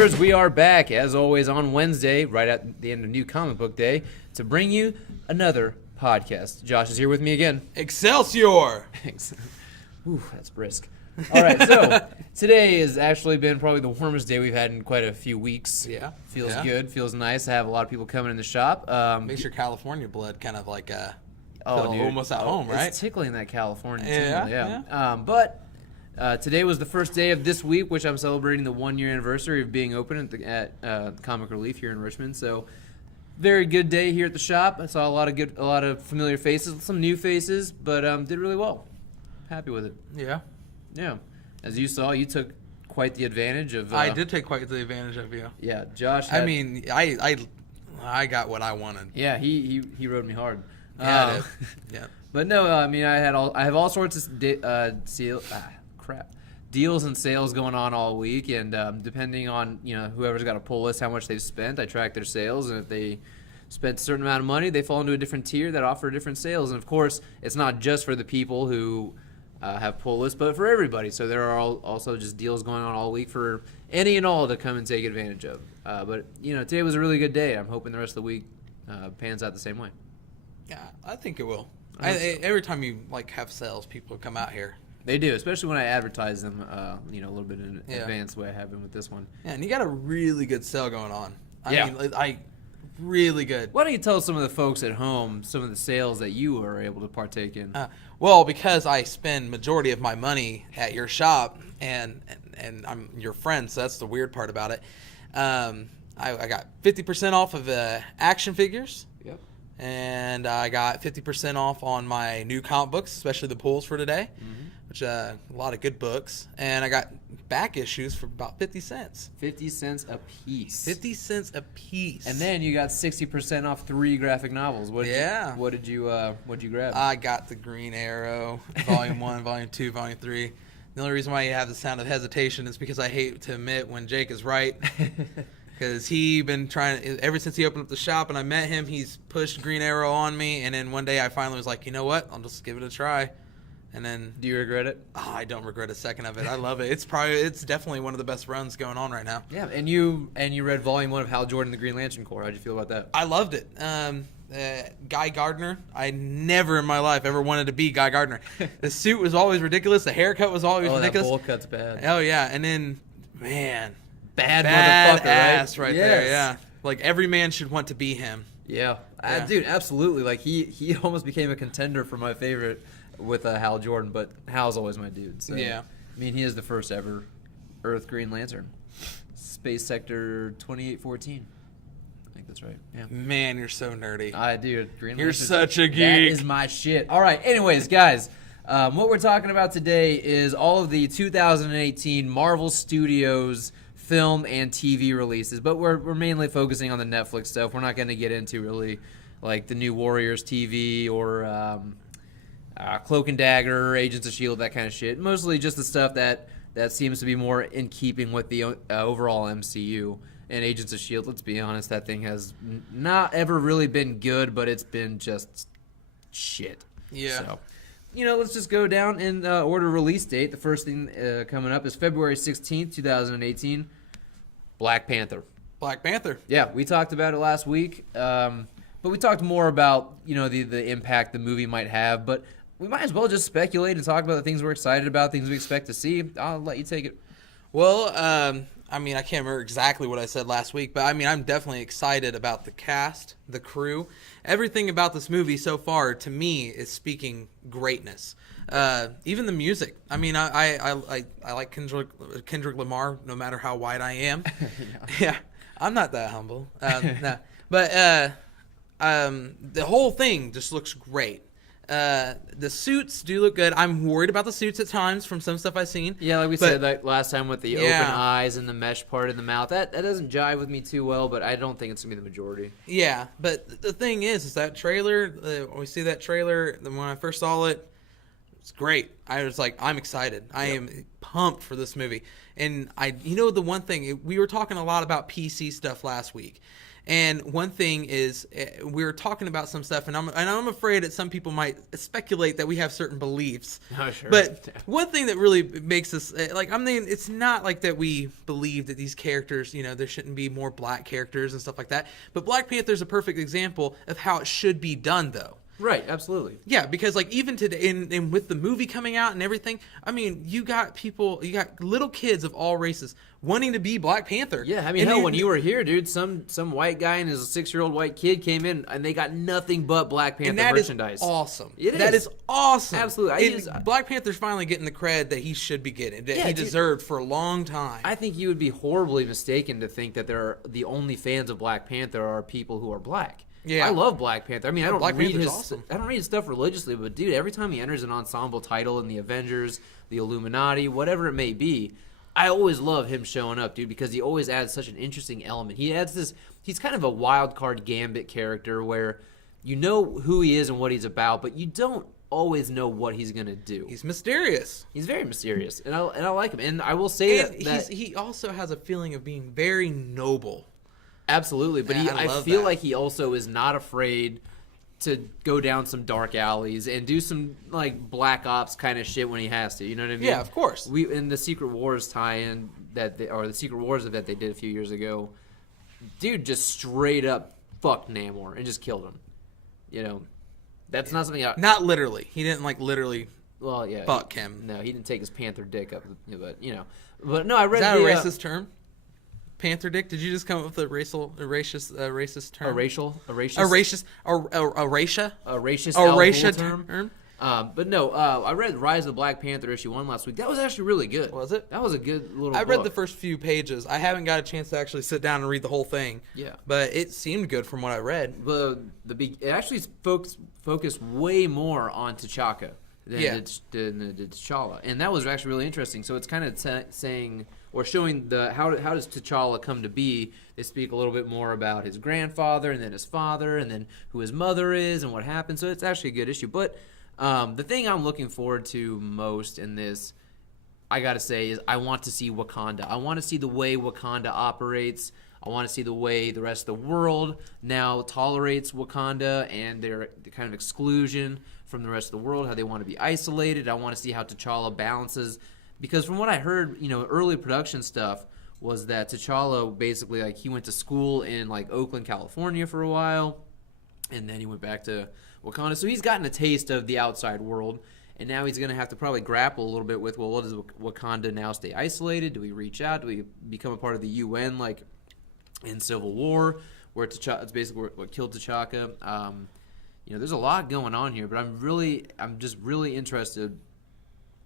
viewers, we are back, as always, on Wednesday, right at the end of New Comic Book Day, to bring you another podcast. Josh is here with me again. Excelsior! Ooh, that's brisk. All right, so today has actually been probably the warmest day we've had in quite a few weeks. Yeah. Feels good. Feels nice to have a lot of people coming in the shop. Makes your California blood kind of like dude, almost at home, right? It's tickling that California Yeah, tingle, yeah. But today was the first day of this week, which I'm celebrating the 1-year anniversary of being open at Comic Relief here in Richmond. So, very good day here at the shop. I saw a lot of familiar faces, some new faces, but did really well. Happy with it. Yeah. Yeah. As you saw, you took quite the advantage of... I did take quite the advantage of you. Yeah, Josh I mean, I got what I wanted. Yeah, he rode me hard. Yeah, I did. Yeah. But no, I mean, I have all sorts of deals and sales going on all week, and depending on whoever's got a pull list, how much they've spent, I track their sales, and if they spent a certain amount of money, they fall into a different tier that offer different sales. And of course, it's not just for the people who have pull lists, but for everybody. So there are also just deals going on all week for any and all to come and take advantage of. But today was a really good day. I'm hoping the rest of the week pans out the same way. Yeah, I think it will. Every time you have sales, people come out here. They do, especially when I advertise them, a little bit in advance, the way I have been with this one. Yeah, and you got a really good sale going on. I mean, really good. Why don't you tell some of the folks at home some of the sales that you are able to partake in? Well, because I spend majority of my money at your shop, and I'm your friend, so that's the weird part about it. I got 50% off of action figures. Yep. And I got 50% off on my new comic books, especially the pulls for today, which a lot of good books. And I got back issues for about 50 cents. 50 cents a piece. 50 cents a piece. And then you got 60% off 3 graphic novels. What did you grab? I got the Green Arrow, Volume 1, Volume 2, Volume 3. The only reason why you have the sound of hesitation is because I hate to admit when Jake is right. Because he been trying, ever since he opened up the shop and I met him, he's pushed Green Arrow on me. And then one day I finally was like, you know what? I'll just give it a try. And then... Do you regret it? Oh, I don't regret a second of it. I love it. It's definitely one of the best runs going on right now. Yeah, and you read Volume 1 of Hal Jordan, The Green Lantern Corps. How'd you feel about that? I loved it. Guy Gardner. I never in my life ever wanted to be Guy Gardner. The suit was always ridiculous. The haircut was always ridiculous. That bowl cut's bad. Oh, yeah. And then, man... Bad motherfucker, ass right yes. there, yeah. Like, every man should want to be him. Yeah. Dude, absolutely. Like, he almost became a contender for my favorite with Hal Jordan, but Hal's always my dude. So. Yeah. I mean, he is the first ever Earth Green Lantern. Space Sector 2814. I think that's right. Yeah. Man, you're so nerdy. Dude, Green Lantern. You're such a geek. That is my shit. All right, anyways, guys. What we're talking about today is all of the 2018 Marvel Studios film and TV releases, but we're mainly focusing on the Netflix stuff. We're not going to get into really like the new Warriors TV or Cloak and Dagger, Agents of S.H.I.E.L.D., that kind of shit. Mostly just the stuff that seems to be more in keeping with the overall MCU. And Agents of S.H.I.E.L.D., let's be honest, that thing has not ever really been good, but it's been just shit. Yeah. So, let's just go down in order release date. The first thing coming up is February 16th, 2018. Black Panther. Black Panther. Yeah, we talked about it last week, but we talked more about the impact the movie might have. But we might as well just speculate and talk about the things we're excited about, things we expect to see. I'll let you take it. Well, I mean, I can't remember exactly what I said last week, but I mean, I'm definitely excited about the cast, the crew, everything about this movie so far. To me, is speaking greatness. Even the music. I mean, I like Kendrick Lamar, no matter how white I am. Yeah, I'm not that humble. No. But the whole thing just looks great. The suits do look good. I'm worried about the suits at times from some stuff I've seen. Yeah, like we said like last time with the open eyes and the mesh part in the mouth. That doesn't jive with me too well, but I don't think it's going to be the majority. Yeah, but the thing is that trailer, when we see that trailer, when I first saw it, it's great. I was like, I'm excited. I am pumped for this movie. And the one thing, we were talking a lot about PC stuff last week. And one thing is, we were talking about some stuff, and I'm afraid that some people might speculate that we have certain beliefs. Oh, sure. But one thing that really makes us it's not like that we believe that these characters, there shouldn't be more black characters and stuff like that. But Black Panther is a perfect example of how it should be done, though. Right, absolutely. Yeah, because even today, and with the movie coming out and everything, I mean, you got little kids of all races wanting to be Black Panther. Yeah, I mean, hell, when you were here, dude, some white guy and his 6-year-old white kid came in, and they got nothing but Black Panther merchandise. Is awesome. That is awesome. Absolutely. Black Panther's finally getting the cred that he should be getting, that he deserved for a long time. I think you would be horribly mistaken to think that the only fans of Black Panther are people who are black. Yeah, I love Black Panther. I mean, I don't read his stuff religiously, but dude, every time he enters an ensemble title in the Avengers, the Illuminati, whatever it may be, I always love him showing up, dude, because he always adds such an interesting element. He adds this. He's kind of a wild card Gambit character where you know who he is and what he's about, but you don't always know what he's gonna do. He's mysterious. He's very mysterious, and I like him. And I will say that he also has a feeling of being very noble. Absolutely, but I feel like he also is not afraid to go down some dark alleys and do some like Black Ops kind of shit when he has to. You know what I mean? Yeah, of course. We in the Secret Wars tie-in the Secret Wars event they did a few years ago, dude just straight up fucked Namor and just killed him. That's not something. Not literally. He didn't literally. Well, yeah. Fuck him. No, he didn't take his Panther dick up, but But no, I read. Is that a racist term? Panther dick? Did you just come up with a racist term? A racist term. But no, I read Rise of the Black Panther issue 1 last week. That was actually really good. Was it? That was a good little. I read the first few pages. I haven't got a chance to actually sit down and read the whole thing. Yeah, but it seemed good from what I read. It actually focused way more on T'Chaka than it did T'Challa, and that was actually really interesting. So it's kind of saying. Or showing how does T'Challa come to be. They speak a little bit more about his grandfather and then his father and then who his mother is and what happened. So it's actually a good issue. But the thing I'm looking forward to most in this, I got to say, is I want to see Wakanda. I want to see the way Wakanda operates. I want to see the way the rest of the world now tolerates Wakanda and their kind of exclusion from the rest of the world, how they want to be isolated. I want to see how T'Challa balances. Because from what I heard, early production stuff was that T'Challa basically, he went to school in, Oakland, California for a while, and then he went back to Wakanda. So he's gotten a taste of the outside world, and now he's going to have to probably grapple a little bit with, what does Wakanda now stay isolated? Do we reach out? Do we become a part of the UN, like in Civil War, where it's basically what killed T'Chaka? There's a lot going on here, but I'm just really interested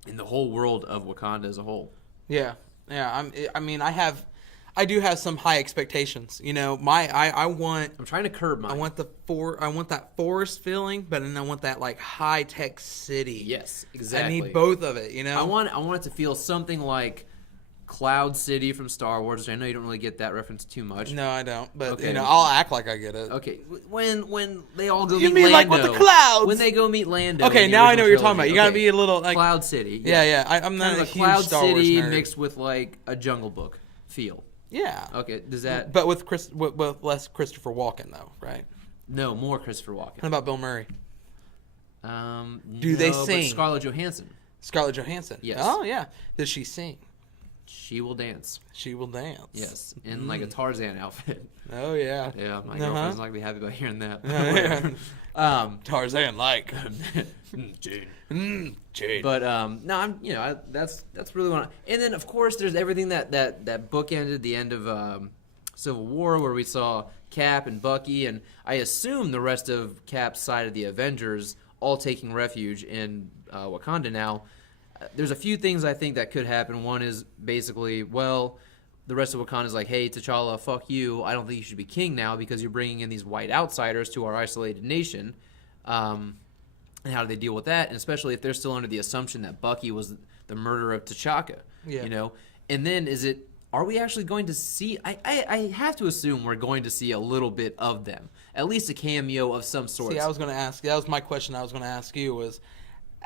in the whole world of Wakanda as a whole. Yeah. I do have some high expectations. I'm trying to curb mine. I want that forest feeling, but then I want that high tech city. Yes, exactly. I need both of it. I want it to feel something like Cloud City from Star Wars, which I know you don't really get that reference too much. No, I don't. But okay. I'll act like I get it. Okay, when they all go you meet mean Lando, with the clouds? When they go meet Lando. Okay, now I know what you're talking about. You gotta be a little Cloud City. Yeah. I'm not kind of a huge Cloud Star Wars City nerd. mixed with a Jungle Book feel. Yeah. Okay. Does that? But with less Christopher Walken though, right? No, more Christopher Walken. What about Bill Murray? Do they sing? Scarlett Johansson. Scarlett Johansson. Yes. Oh yeah. Does she sing? She will dance. She will dance. Yes, in a Tarzan outfit. Oh yeah. Yeah, my girlfriend's not gonna be happy about hearing that. Tarzan Jane. But no, that's really what. And then of course there's everything that bookended the end of Civil War, where we saw Cap and Bucky, and I assume the rest of Cap's side of the Avengers all taking refuge in Wakanda now. There's a few things I think that could happen. One is basically, the rest of Wakanda is like, hey, T'Challa, fuck you. I don't think you should be king now because you're bringing in these white outsiders to our isolated nation. And how do they deal with that? And especially if they're still under the assumption that Bucky was the murderer of T'Chaka. Yeah. And then are we actually going to see, I have to assume we're going to see a little bit of them. At least a cameo of some sort. See, I was going to ask, that was my question I was going to ask you was,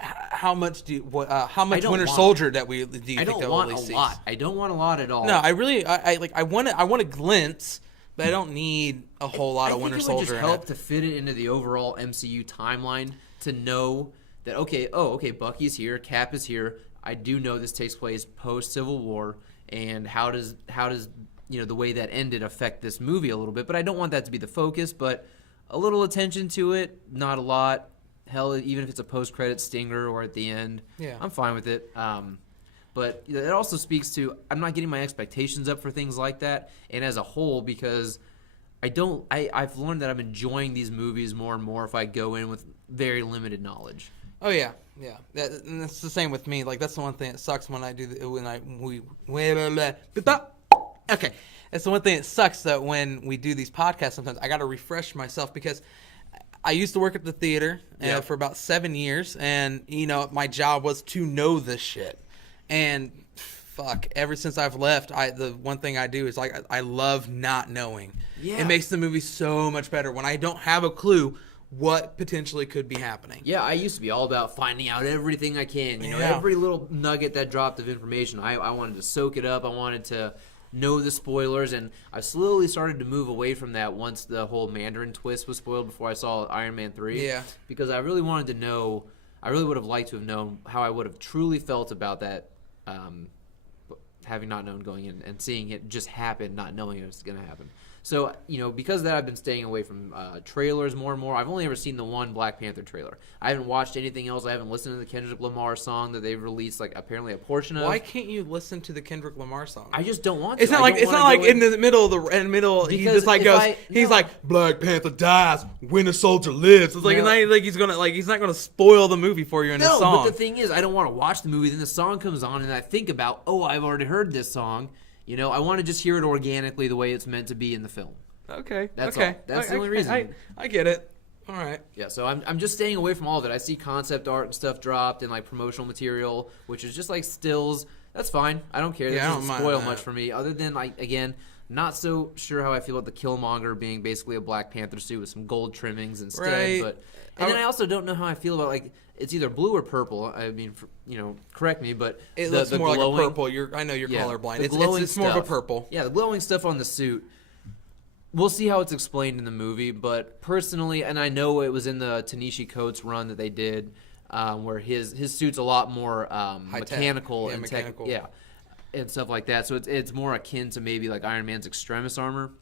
how much Winter Soldier do you think that we'll see? I don't want a lot at all. No, I want a glimpse, but I don't need a whole lot of Winter Soldier It would just in help it. to fit it into the overall MCU timeline to know that, okay, Bucky's here, Cap is here. I do know this takes place post-Civil War, and how does the way that ended affect this movie a little bit? But I don't want that to be the focus, but a little attention to it, not a lot. Hell, even if it's a post-credit stinger or at the end, I'm fine with it. But it also speaks to I'm not getting my expectations up for things like that, and as a whole, because I've learned that I'm enjoying these movies more and more if I go in with very limited knowledge. Oh yeah. And that's the same with me. Like that's the one thing that sucks when I do okay. That's the one thing that sucks that when we do these podcasts, sometimes I got to refresh myself because I used to work at the theater for about 7 years, and my job was to know this shit. And fuck, ever since I've left, the one thing I do is like I love not knowing. Yeah. It makes the movie so much better when I don't have a clue what potentially could be happening. Yeah, I used to be all about finding out everything I can. Every little nugget that dropped of information. I wanted to soak it up. I wanted to know the spoilers, and I slowly started to move away from that once the whole Mandarin twist was spoiled before I saw Iron Man 3. Yeah. Because I really wanted to know, I really would have liked to have known how I would have truly felt about that, having not known going in and seeing it just happen, not knowing it was going to happen. So, because of that, I've been staying away from trailers more and more. I've only ever seen the one Black Panther trailer. I haven't watched anything else. I haven't listened to the Kendrick Lamar song that they've released, apparently a portion of. Why can't you listen to the Kendrick Lamar song? I just don't want to. It's not like in the middle of he just goes, like Black Panther dies, Winter Soldier lives. It's like, he's not gonna spoil the movie for you in his song. No, but the thing is, I don't want to watch the movie. Then the song comes on, and I think about, I've already heard this song. I want to just hear it organically the way it's meant to be in the film. Okay. That's all. That's the only reason. I get it. All right. Yeah, so I'm just staying away from all of it. I see concept art and stuff dropped and promotional material, which is just stills. That's fine. I don't care. That doesn't spoil much for me. Other than again, not so sure how I feel about the Killmonger being basically a Black Panther suit with some gold trimmings instead. Right. But then I also don't know how I feel about it's either blue or purple. I mean, correct me, but it looks more like a purple. I know you're colorblind. It's more of a purple. Yeah, the glowing stuff on the suit. We'll see how it's explained in the movie, but personally, and I know it was in the Ta-Nehisi Coates run that they did, where his suit's a lot more mechanical and mechanical, and stuff like that. So it's more akin to maybe Iron Man's Extremis armor,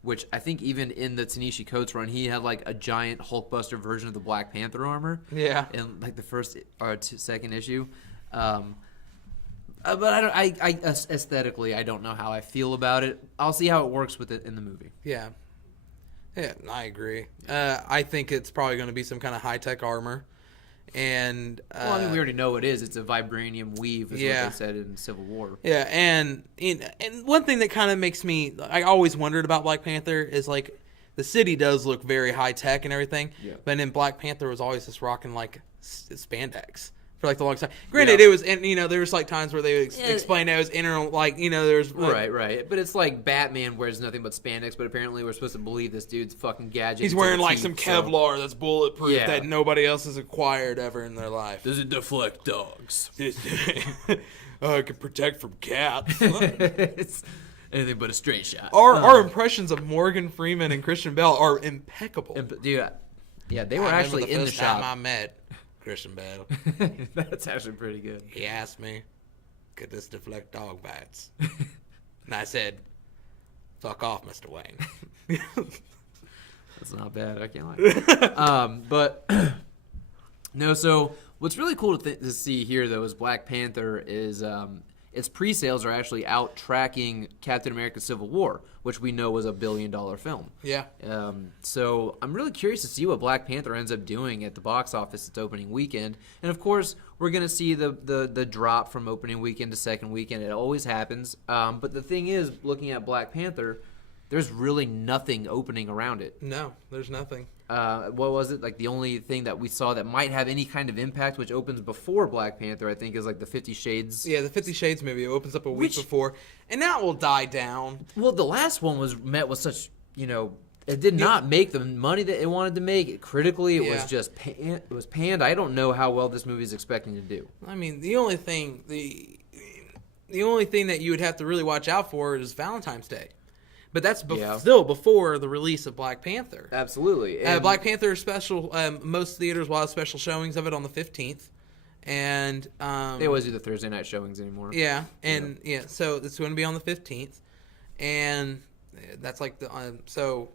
which I think even in the Ta-Nehisi Coates run, he had a giant Hulkbuster version of the Black Panther armor. Yeah, in the first or second issue. But I aesthetically, I don't know how I feel about it. I'll see how it works with it in the movie. Yeah, I agree. I think it's probably going to be some kind of high-tech armor. And we already know it is. It's a vibranium weave, is what they said in Civil War. Yeah, and one thing that kind of makes me, I always wondered about Black Panther is the city does look very high-tech and everything. Yeah. But in Black Panther was always just rocking spandex for the long time. Granted, it was, and there was times where they would explain it was inner, there's right. But it's Batman wears nothing but spandex, but apparently we're supposed to believe this dude's fucking gadget. He's wearing some Kevlar that's bulletproof that nobody else has acquired ever in their life. Does it deflect dogs? It can protect from cats. It's anything but a straight shot. Our impressions of Morgan Freeman and Christian Bale are impeccable. Dude, they were actually in the shop. Time I met Christian Bale. That's actually pretty good. He asked me, could this deflect dog bites? And I said, fuck off, Mr. Wayne. That's not bad. I can't lie. But, no, so what's really cool to see here, though, is Black Panther is its pre-sales are actually out tracking Captain America Civil War, which we know was a $1 billion film. Yeah. So I'm really curious to see what Black Panther ends up doing at the box office its opening weekend. And, of course, we're going to see the drop from opening weekend to second weekend. It always happens. But the thing is, looking at Black Panther, there's really nothing opening around it. No, there's nothing. What was it? The only thing that we saw that might have any kind of impact, which opens before Black Panther, I think, is the 50 Shades. Yeah, the 50 Shades movie opens up a week before, and that will die down. Well, the last one was met with such, it did not make the money that it wanted to make. Critically, it was just it was panned. I don't know how well this movie is expecting to do. I mean, the only thing that you would have to really watch out for is Valentine's Day. But that's Yeah. still before the release of Black Panther. Absolutely. And Black Panther special. Most theaters will have special showings of it on the 15th, and they always do the Thursday night showings anymore. yeah, and so it's going to be on the 15th, and that's like the so.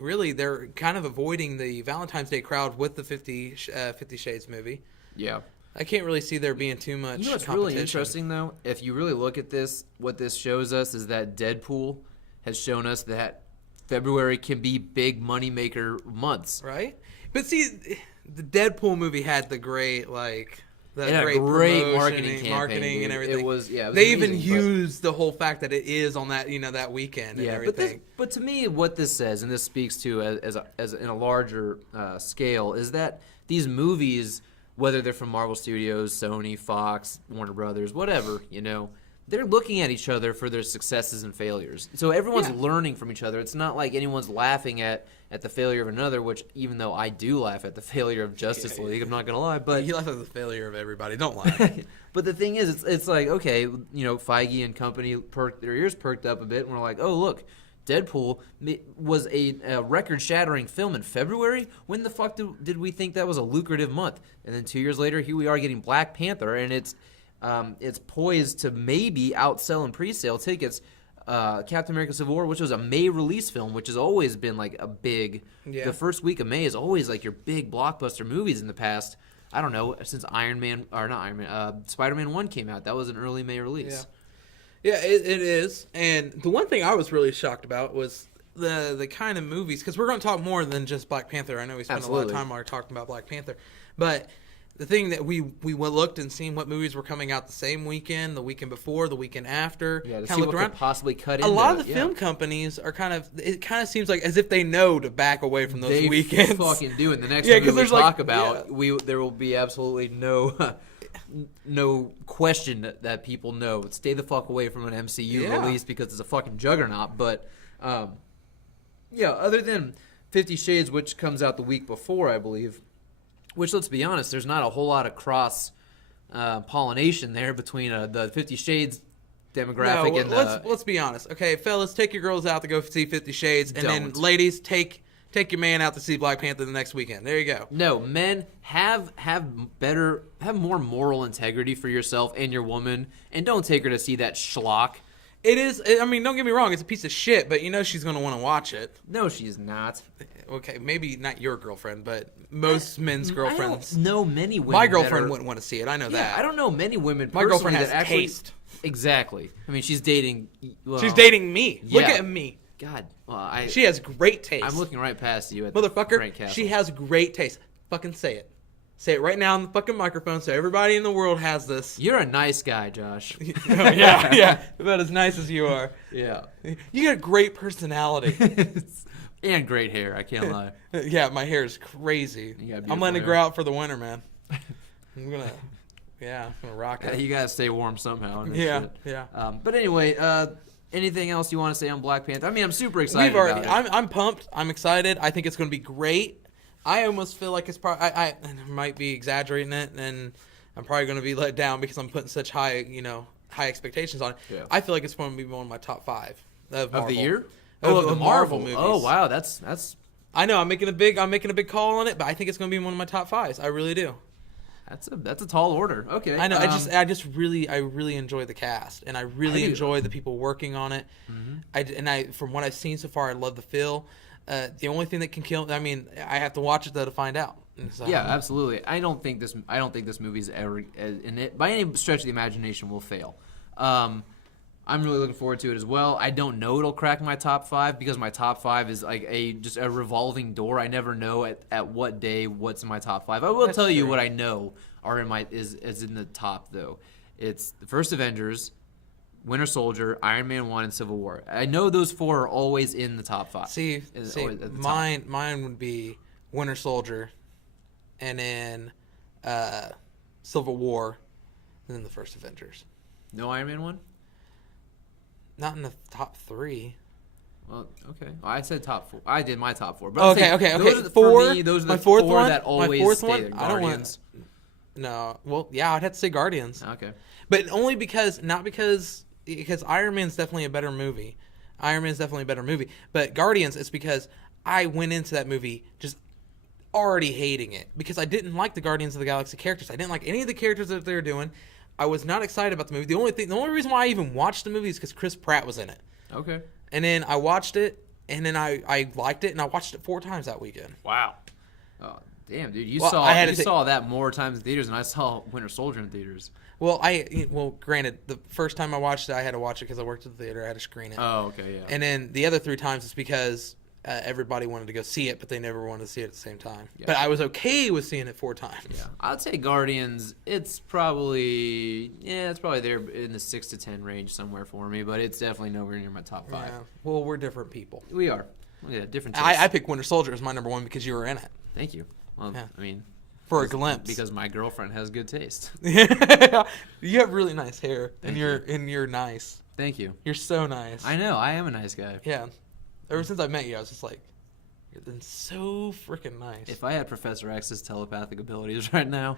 Really, they're kind of avoiding the Valentine's Day crowd with the 50 Shades movie. Yeah. I can't really see there being too much. You know what's really interesting, though? If you really look at this, what this shows us is that Deadpool has shown us that February can be big moneymaker months. Right? But see, the Deadpool movie had the great, like... Great marketing and everything. It was, it was they amazing, even used the whole fact that it is on that, that weekend and everything. But to me, what this says, and this speaks to as in a larger scale, is that these movies, whether they're from Marvel Studios, Sony, Fox, Warner Brothers, whatever, they're looking at each other for their successes and failures. So everyone's learning from each other. It's not like anyone's laughing at the failure of another, which even though I do laugh at the failure of Justice League, I'm not going to lie. But you laugh at the failure of everybody. Don't lie. But the thing is, it's like, okay, Feige and company their ears perked up a bit, and we're like, oh, look, Deadpool was a record-shattering film in February. When the fuck did we think that was a lucrative month? And then 2 years later, here we are getting Black Panther, and it's poised to maybe outsell in pre-sale tickets Captain America Civil War, which was a May release film, which has always been like a big... Yeah. The first week of May is always like your big blockbuster movies in the past. I don't know, since Spider-Man 1 came out. That was an early May release. Yeah, it is. And the one thing I was really shocked about was the kind of movies, because we're going to talk more than just Black Panther. I know we spent a lot of time while talking about Black Panther. But the thing that we looked and seen what movies were coming out the same weekend, the weekend before, the weekend after. Yeah, to see what could possibly cut into a lot of the film companies are it kind of seems like as if they know to back away from those weekends. They fucking do. And the next movie we talk about, there will be absolutely no question that people know. Stay the fuck away from an MCU release because it's a fucking juggernaut. But, other than 50 Shades, which comes out the week before, I believe, which, let's be honest, there's not a whole lot of cross-pollination there between the 50 Shades demographic and let's be honest. Okay, fellas, take your girls out to go see 50 Shades, and then ladies, take your man out to see Black Panther the next weekend. There you go. No, men, have more moral integrity for yourself and your woman, and don't take her to see that schlock. It is. I mean, don't get me wrong. It's a piece of shit, but she's going to want to watch it. No, she's not. Okay, maybe not your girlfriend, but most men's girlfriends. I don't know many women. My girlfriend wouldn't want to see it. I know that. I don't know many women. My girlfriend has taste. Exactly. I mean, she's dating. Well, she's dating me. Yeah. Look at me. God. She has great taste. I'm looking right past you. Motherfucker, she has great taste. Fucking say it. Say it right now on the fucking microphone so everybody in the world has this. You're a nice guy, Josh. yeah. About as nice as you are. Yeah. You got a great personality. And great hair, I can't lie. Yeah, my hair is crazy. I'm letting it grow out for the winter, man. I'm gonna rock it. You gotta stay warm somehow. Yeah. But anyway, anything else you want to say on Black Panther? I mean, I'm super excited about it. I'm pumped. I'm excited. I think it's going to be great. I almost feel like it's probably I might be exaggerating it, and I'm probably going to be let down because I'm putting such high expectations on it. Yeah. I feel like it's going to be one of my top 5 of the year. Of the Marvel movies. Oh wow, that's. I know I'm making a big call on it, but I think it's going to be one of my top 5s. I really do. That's a tall order. Okay. I know. I really enjoy the cast, and I really enjoy the people working on it. Mm-hmm. From what I've seen so far, I love the feel. The only thing that can kill. I mean, I have to watch it though to find out. So, yeah, absolutely. I don't think this movie's ever in it by any stretch of the imagination will fail. I'm really looking forward to it as well. I don't know it'll crack my top 5 because my top 5 is like just a revolving door. I never know at what day what's in my top 5. I will tell you what I know are is in the top though. It's the first Avengers, Winter Soldier, Iron Man 1, and Civil War. I know those 4 are always in the top 5. See, mine would be Winter Soldier, and then Civil War, and then the first Avengers. No Iron Man 1? Not in the top 3. Well, okay. Well, I said top 4. I did my top 4. But okay. Those are the 4 that always stay there. Guardians. No. Well, yeah, I'd have to say Guardians. Okay. But only because Iron Man's definitely a better movie. Iron Man is definitely a better movie. But Guardians, it's because I went into that movie just already hating it because I didn't like the Guardians of the Galaxy characters. I didn't like any of the characters that they were doing. I was not excited about the movie. The only reason why I even watched the movie is because Chris Pratt was in it. Okay. And then I watched it, and then I liked it, and I watched it 4 times that weekend. Wow. Oh, damn, dude. You Well, saw that more times in theaters than I saw Winter Soldier in theaters. Well, granted, the first time I watched it, I had to watch it because I worked at the theater. I had to screen it. Oh, okay, yeah. And then the other 3 times is because everybody wanted to go see it, but they never wanted to see it at the same time. Yeah. But I was okay with seeing it 4 times. Yeah, I'd say Guardians. It's probably there in the 6 to 10 range somewhere for me, but it's definitely nowhere near my top 5. Yeah. Well, we're different people. We are. Yeah, different. Tastes. I picked Winter Soldier as my number 1 because you were in it. Thank you. Well, Yeah. I mean, for a glimpse, because my girlfriend has good taste. You have really nice hair, and you're nice. Thank you. You're so nice. I know. I am a nice guy. Yeah. Ever since I met you, I was just like, you're been so freaking nice. If I had Professor X's telepathic abilities right now,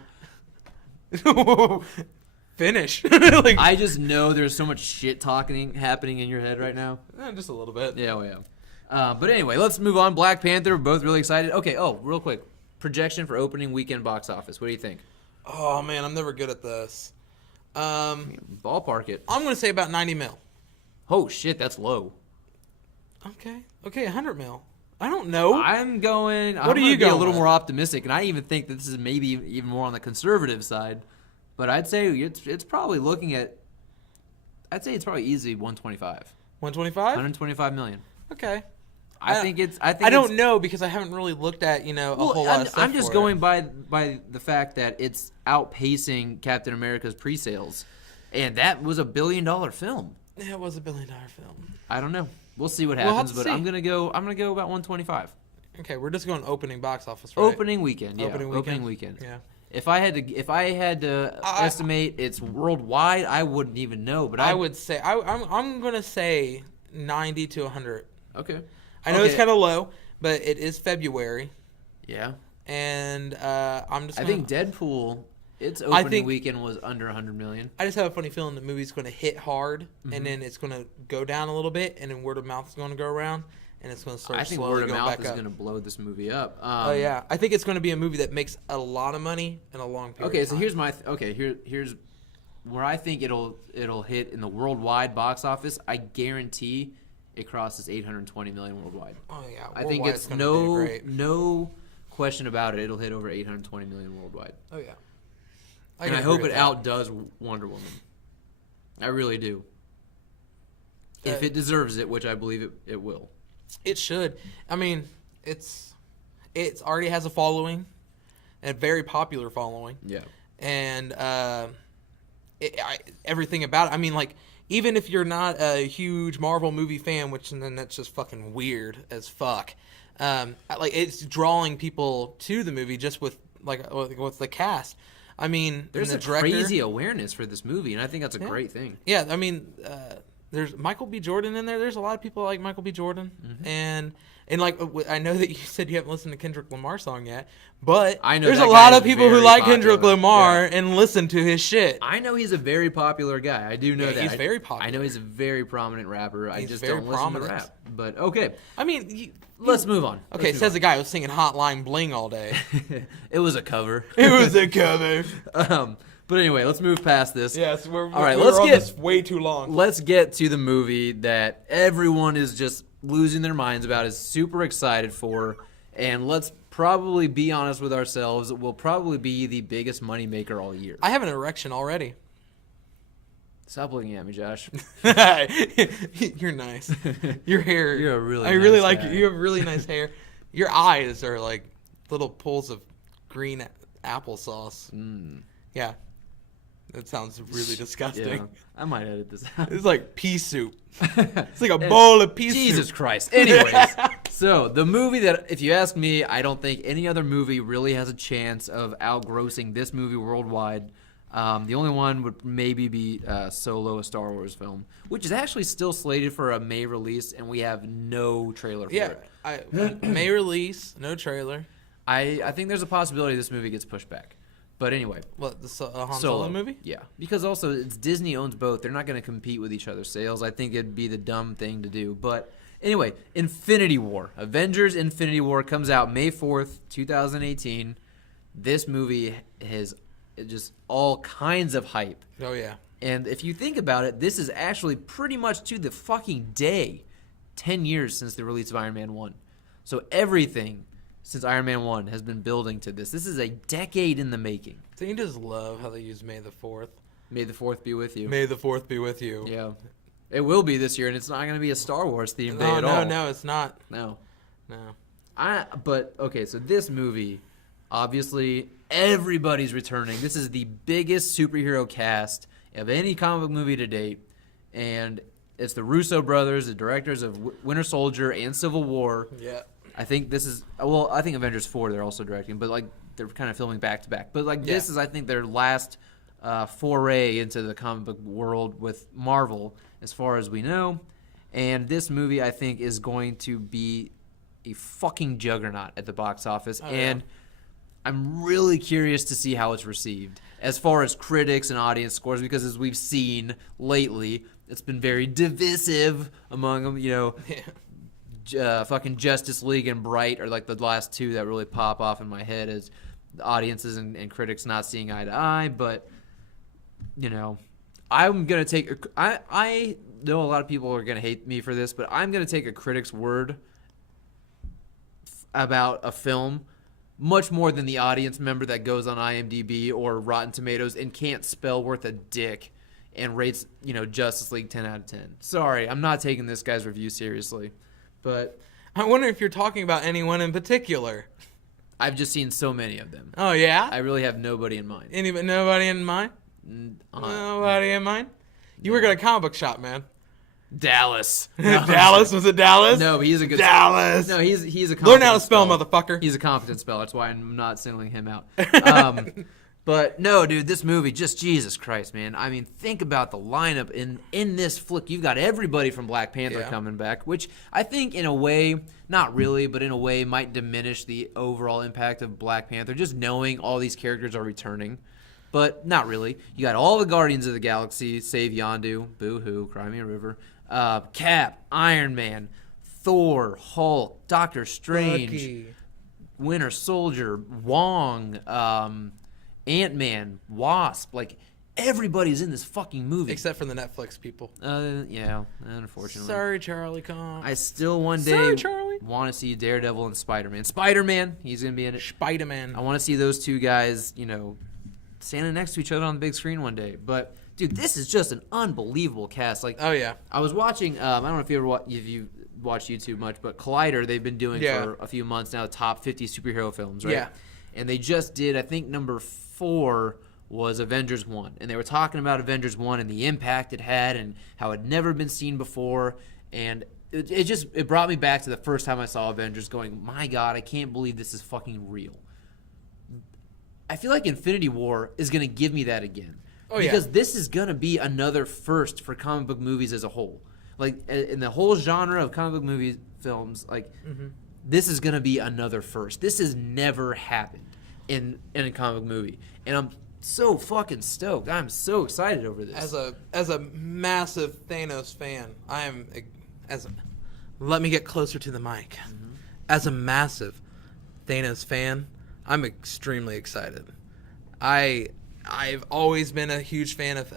finish. I just know there's so much shit talking happening in your head right now. Just a little bit. Yeah, well, yeah. But anyway, let's move on. Black Panther. We're both really excited. Okay. Oh, real quick. Projection for opening weekend box office. What do you think? Oh man, I'm never good at this. Ballpark it. I'm gonna say about 90 mil. Oh shit, that's low. Okay, 100 mil. I don't know. I'm going. What are you going? Be a going little with? more optimistic, and I even think that this is maybe even more on the conservative side. But I'd say it's probably looking at. I'd say it's probably easily 125. 125. 125 million. Okay. I think I don't know because I haven't really looked at a whole lot of stuff. I'm just going by the fact that it's outpacing Captain America's pre-sales, and that was $1 billion film. Yeah, it was $1 billion film. I don't know. We'll see what We'll have happens, to but see. I'm gonna go about 125. Okay, we're just going opening box office, right? Opening weekend, yeah. Opening weekend? Yeah. If I had to estimate it's worldwide, I wouldn't even know. But I would say I'm gonna say 90 to 100. Okay. I know it's kind of low, but it is February, Yeah. and I'm just. I think Deadpool, its I opening think- weekend was under 100 million. I just have a funny feeling the movie's going to hit hard, and then it's going to go down a little bit, and then word of mouth is going to go around, and it's going to start I think slowly word of going mouth back is up. going to blow this movie up. Oh yeah, I think it's going to be a movie that makes a lot of money in a long period. Okay, of so time. here's my here's where I think it'll hit in the worldwide box office. I guarantee it crosses 820 million worldwide. Oh yeah, I think worldwide it's gonna do great. no question about it. It'll hit over 820 million worldwide. Oh yeah, And I hope it outdoes Wonder Woman. I really do. If it deserves it, which I believe it will. It should. I mean, it's already has a following, a very popular following. Yeah. And everything about it. I mean, like, even if you're not a huge Marvel movie fan, which then that's just fucking weird as fuck. Like, it's drawing people to the movie just with the cast. I mean, There's the a director, crazy awareness for this movie, and I think that's a great thing. Yeah, I mean, there's Michael B. Jordan in there. There's a lot of people like Michael B. Jordan, and like I know that you said you haven't listened to Kendrick Lamar song yet, but I know there's that a guy lot is of people who very like popular. Kendrick Lamar Yeah. and listen to his shit. I know he's a very popular guy. I do know that. he's very popular. I know he's a very prominent rapper. I He's just very don't listen prominent. to rap. But okay, I mean, let's move on. okay, says the guy who was singing Hotline Bling all day. It was a cover. It was a cover. But anyway, let's move past this. Yes, All right, let's on get- this way too long. Let's get to the movie that everyone is just losing their minds about, is super excited for, and let's probably be honest with ourselves, it will probably be the biggest moneymaker all year. I have an erection already. Stop looking at me, Josh. You're nice. Your hair. You're a really I really nice like guy. you. You have really nice hair. Your eyes are like little pools of green applesauce. Yeah. That sounds really disgusting. Yeah, I might edit this out. It's like pea soup. It's like a bowl of pea Jesus soup. Christ. Anyways, so the movie that, if you ask me, I don't think any other movie really has a chance of outgrossing this movie worldwide. The only one would maybe be Solo, a Star Wars film, which is actually still slated for a May release, and we have no trailer for Yeah. it. May release, no trailer. I think there's a possibility this movie gets pushed back. But anyway. What, the Han Solo movie? Yeah. Because also, it's Disney owns both. They're not going to compete with each other's sales. I think it'd be the dumb thing to do. But anyway, Infinity War. Avengers Infinity War comes out May 4th, 2018. This movie has just all kinds of hype. Oh, yeah. And if you think about it, this is actually pretty much to the fucking day 10 years since the release of Iron Man 1. So everything since Iron Man 1 has been building to this. This is a decade in the making. Don't you just love how they use May the 4th? May the 4th be with you. May the 4th be with you. Yeah. It will be this year, and it's not going to be a Star Wars themed day at all. No, it's not. No. No. But, okay, so this movie, obviously, everybody's returning. This is the biggest superhero cast of any comic book movie to date, and it's the Russo brothers, the directors of Winter Soldier and Civil War. Yeah. I think this is, well, I think Avengers 4 they're also directing, but like they're kind of filming back to back. But like this is, I think, their last foray into the comic book world with Marvel, as far as we know. And this movie, I think, is going to be a fucking juggernaut at the box office. And I'm really curious to see how it's received as far as critics and audience scores, because as we've seen lately, it's been very divisive among them, you know. Fucking Justice League and Bright are like the last two that really pop off in my head as the audiences and critics not seeing eye to eye. But, you know, I'm going to take I know a lot of people are going to hate me for this, but I'm going to take a critic's word about a film much more than the audience member that goes on IMDb or Rotten Tomatoes and can't spell worth a dick and rates, you know, Justice League 10 out of 10. Sorry, I'm not taking this guy's review seriously. But I wonder if you're talking about anyone in particular. I've just seen so many of them. Oh, yeah? I really have nobody in mind. Nobody in mind? Nobody in mind? You work at a comic book shop, man. Dallas. No, Dallas? Was it Dallas? No, but he's a good... Dallas! No, he's a competent Learn how to spell, motherfucker. He's a competent speller. That's why I'm not singling him out. But no, dude, this movie, just Jesus Christ, man. I mean, think about the lineup in this flick. You've got everybody from Black Panther coming back, which I think in a way, not really, but in a way might diminish the overall impact of Black Panther, just knowing all these characters are returning. But not really. You got all the Guardians of the Galaxy, save Yondu, boo-hoo, Cry Me a River, Cap, Iron Man, Thor, Hulk, Doctor Strange, Bucky. Winter Soldier, Wong, Ant-Man, Wasp, like everybody's in this fucking movie. Except for the Netflix people. Yeah, unfortunately. Sorry, Charlie Con. I still one day want to see Daredevil and Spider-Man. Spider-Man, he's going to be in it. Spider-Man. I want to see those two guys, you know, standing next to each other on the big screen one day. But, dude, this is just an unbelievable cast. Like, oh, yeah. I was watching, I don't know if you watch YouTube much, but Collider, they've been doing for a few months now the top 50 superhero films, right? Yeah. And they just did, I think, number 4 was Avengers 1. And they were talking about Avengers 1 and the impact it had and how it had never been seen before. And it brought me back to the first time I saw Avengers going, my God, I can't believe this is fucking real. I feel like Infinity War is going to give me that again. Oh, because this is going to be another first for comic book movies as a whole. Like, in the whole genre of comic book movie films, like, this is going to be another first. This has never happened in a comic book movie. And I'm so fucking stoked. I'm so excited over this. As a massive Thanos fan, let me get closer to the mic. As a massive Thanos fan, I'm extremely excited. I've always been a huge fan of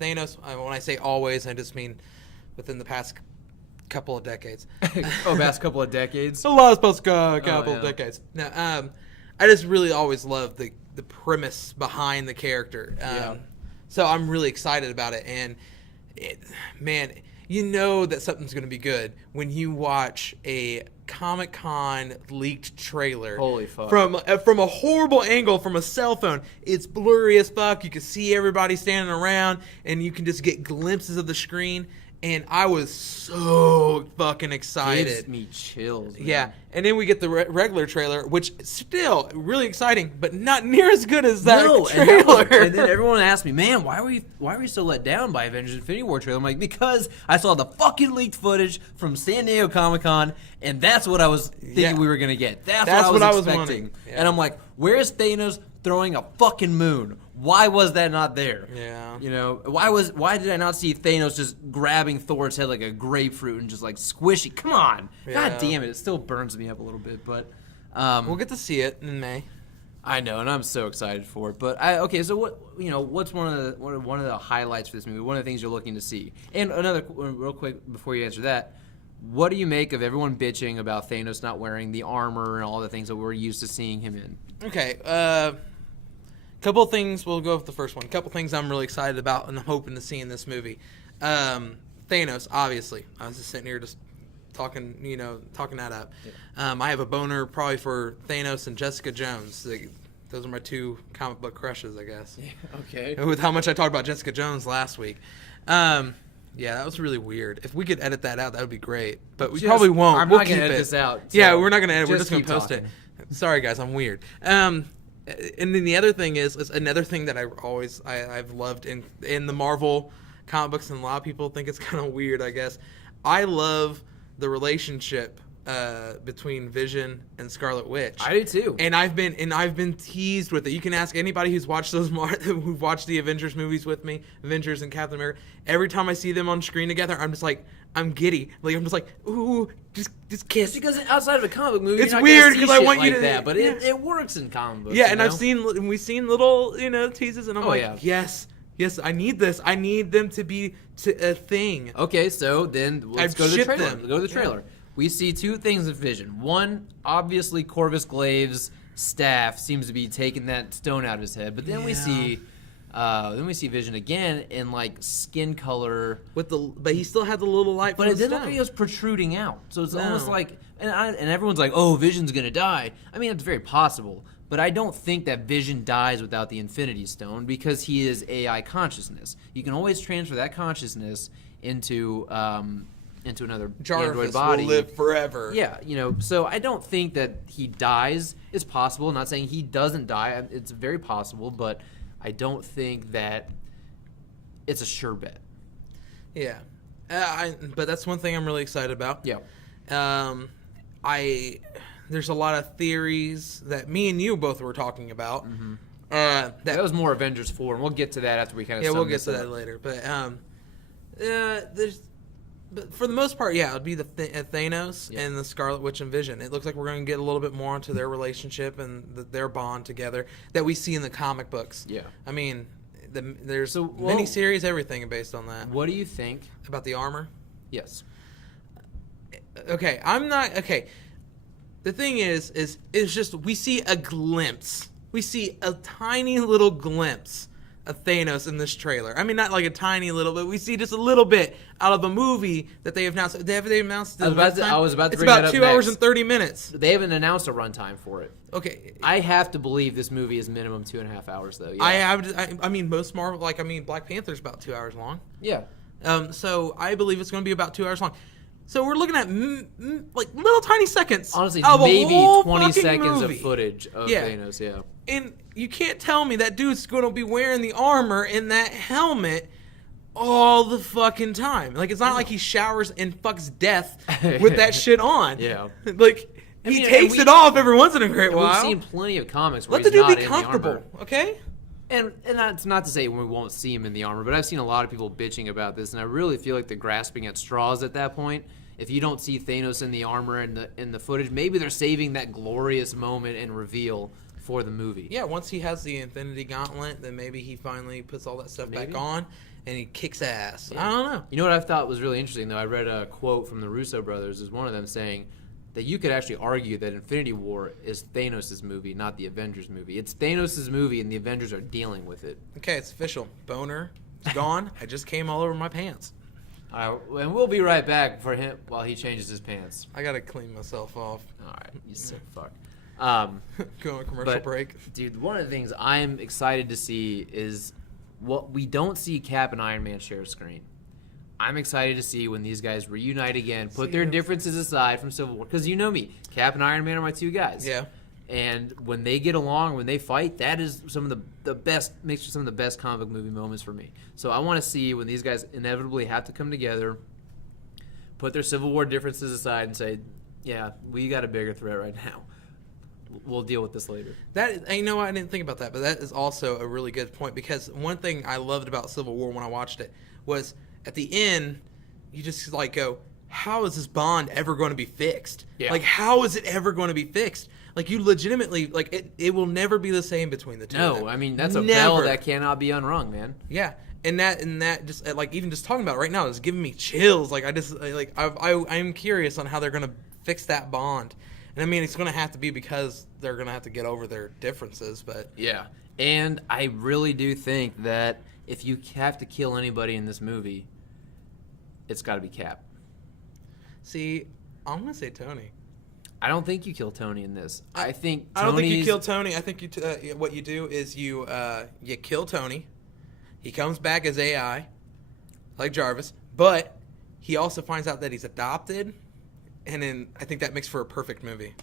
Thanos. When I say always, I just mean within the past couple of decades. Past couple of decades? The last couple of decades. Now, I just really always loved the premise behind the character. So I'm really excited about it. And, man, you know that something's going to be good when you watch a Comic-Con leaked trailer. Holy fuck. From a horrible angle from a cell phone. It's blurry as fuck. You can see everybody standing around, and you can just get glimpses of the screen. And I was so fucking excited. Gives me chills, man. Yeah, and then we get the regular trailer, which is still really exciting, but not near as good as that trailer. And then everyone asked me, man, why were you so let down by Avengers Infinity War trailer? I'm like, because I saw the fucking leaked footage from San Diego Comic-Con, and that's what I was thinking we were going to get. That's what I was expecting. wanting. Yeah. And I'm like, where's Thanos? throwing a fucking moon. Why was that not there? Yeah. You know, why did I not see Thanos just grabbing Thor's head like a grapefruit and just like squishy? Come on. Yeah. God damn it. It still burns me up a little bit, but We'll get to see it in May. I know, and I'm so excited for it. But okay, so what's one of the highlights for this movie? One of the things you're looking to see. And another real quick before you answer that, what do you make of everyone bitching about Thanos not wearing the armor and all the things that we're used to seeing him in? Okay, couple things. We'll go with the first one. Couple things I'm really excited about and hoping to see in this movie. Thanos, obviously. I was just sitting here just talking that up. Yeah. I have a boner probably for Thanos and Jessica Jones. Those are my two comic book crushes, I guess. Yeah, okay. With how much I talked about Jessica Jones last week. Yeah, that was really weird. If we could edit that out, that would be great. But we probably won't. We'll keep edit this out. So yeah, we're not going to edit. We're just going to post talking. it. Sorry, guys, I'm weird. And then the other thing is another thing that I've loved in the Marvel comic books, and a lot of people think it's kind of weird, I guess. I love the relationship between Vision and Scarlet Witch. I do too. And I've been teased with it. You can ask anybody who's watched who've watched the Avengers movies with me, Avengers and Captain America. Every time I see them on screen together, I'm just like, I'm giddy. Like I'm just like, ooh, just kiss. Because outside of a comic book movie, it's weird because I want you like to. That, but it works in comic books. Yeah, and we've seen little teases, and I'm like, yeah. Yes, I need this. I need them to be a thing. Okay, so then let's go to the trailer. Them. Go to the trailer. Yeah. We see two things in Vision. One, obviously, Corvus Glaive's staff seems to be taking that stone out of his head, but then we see Vision again in like skin color but he still had the little light. But it didn't look like he was protruding out. So it's almost like, and everyone's like, oh, Vision's gonna die. I mean, it's very possible. But I don't think that Vision dies without the Infinity Stone because he is AI consciousness. You can always transfer that consciousness into another android body. Will live forever. Yeah, so I don't think that he dies. It's possible. I'm not saying he doesn't die. It's very possible, but I don't think that it's a sure bet. Yeah. But that's one thing I'm really excited about. Yeah. There's a lot of theories that me and you both were talking about. Mm-hmm. That was more Avengers 4, and we'll get to that after we kind of. Yeah, we'll get to that later. But but for the most part, yeah, it would be the Thanos and the Scarlet Witch and Vision. It looks like we're going to get a little bit more into their relationship and their bond together that we see in the comic books. Yeah, I mean, there's miniseries, everything based on that. What do you think about the armor? Yes. Okay, I'm not okay. The thing is just we see a glimpse. We see a tiny little glimpse of Thanos in this trailer. I mean, not like a tiny little, but we see just a little bit out of a movie that they have announced. They announced. I was about to It's bring that about up 2 hours and 30 minutes. They haven't announced a runtime for it. Okay. I have to believe this movie is minimum 2.5 hours, though. Yeah. I mean, most Marvel, Black Panther's about 2 hours long. Yeah. So I believe it's going to be about 2 hours long. So we're looking at like little tiny seconds. Honestly, of maybe a whole 20 seconds movie. of footage of Thanos, yeah. And you can't tell me that dude's going to be wearing the armor and that helmet all the fucking time. Like, it's not like he showers and fucks death with that shit on. Yeah. Like, he takes it off every once in a great while. We've seen plenty of comics where Let the he's dude not be in comfortable, the armor. okay? And that's not to say we won't see him in the armor, but I've seen a lot of people bitching about this, and I really feel like they're grasping at straws at that point. If you don't see Thanos in the armor in the footage, maybe they're saving that glorious moment and reveal for the movie. Yeah, once he has the Infinity Gauntlet, then maybe he finally puts all that stuff back on and he kicks ass. Yeah. I don't know. You know what I thought was really interesting, though? I read a quote from the Russo brothers, is one of them saying that you could actually argue that Infinity War is Thanos' movie, not the Avengers movie. It's Thanos' movie, and the Avengers are dealing with it. Okay, it's official. Boner is gone. I just came all over my pants. All right, and we'll be right back for him while he changes his pants. I gotta clean myself off. All right, you sick fuck. Go on a commercial break. Dude, one of the things I'm excited to see is what we don't see Cap and Iron Man share a screen. I'm excited to see when these guys reunite again, put their differences aside from Civil War. Because you know me, Cap and Iron Man are my two guys. Yeah. And when they get along, when they fight, that is some of the best, makes for some of the best comic movie moments for me. So I want to see when these guys inevitably have to come together, put their Civil War differences aside and say, yeah, we got a bigger threat right now. we'll deal with this later. That, you know what, I didn't think about that, but that is also a really good point, because one thing I loved about Civil War when I watched it was at the end, you just like go, how is this bond ever going to be fixed? Yeah. Like, how is it ever going to be fixed? Like, you legitimately, like, it will never be the same between the two of them. No, I mean, that's a Never. bell that cannot be unrung, man. Yeah. And that just, like, even just talking about it right now is giving me chills. Like, I'm curious on how they're going to fix that bond. And I mean, it's going to have to be because they're going to have to get over their differences, but... Yeah. And I really do think that if you have to kill anybody in this movie, it's got to be Cap. See, I'm going to say Tony. I don't think you kill Tony in this. I don't think you kill Tony. I think what you do is you kill Tony. He comes back as AI, like Jarvis, but he also finds out that he's adopted, and then I think that makes for a perfect movie.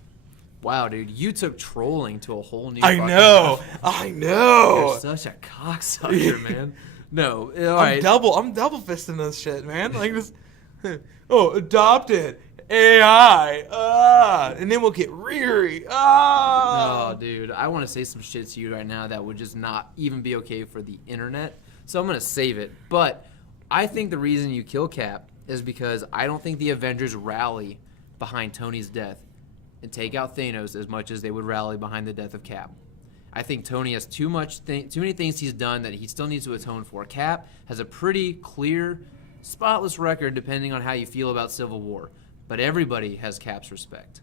Wow, dude, you took trolling to a whole new. I know. You're such a cocksucker, man. No, all right. I'm double fisting this shit, man. Like this. Oh, adopted. AI, and then we'll get Riri. Oh, dude, I want to say some shit to you right now that would just not even be okay for the internet. So I'm gonna save it. But I think the reason you kill Cap is because I don't think the Avengers rally behind Tony's death and take out Thanos as much as they would rally behind the death of Cap. I think Tony has too many things he's done that he still needs to atone for. Cap has a pretty clear, spotless record, depending on how you feel about Civil War. But everybody has Cap's respect.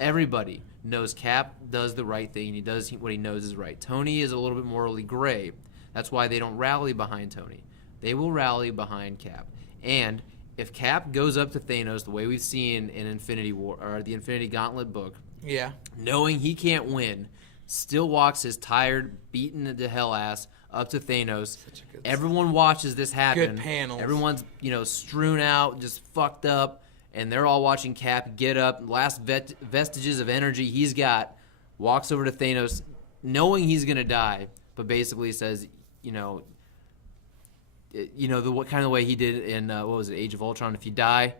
Everybody knows Cap does the right thing, and he does what he knows is right. Tony is a little bit morally gray. That's why they don't rally behind Tony. They will rally behind Cap. And if Cap goes up to Thanos the way we've seen in Infinity War or the Infinity Gauntlet book, yeah, knowing he can't win, still walks his tired, beaten to hell ass up to Thanos. Everyone watches this happen. Good panels. Everyone's strewn out, just fucked up. And they're all watching Cap get up, last vestiges of energy he's got, walks over to Thanos, knowing he's going to die, but basically says, the kind of way he did in, Age of Ultron, if you die,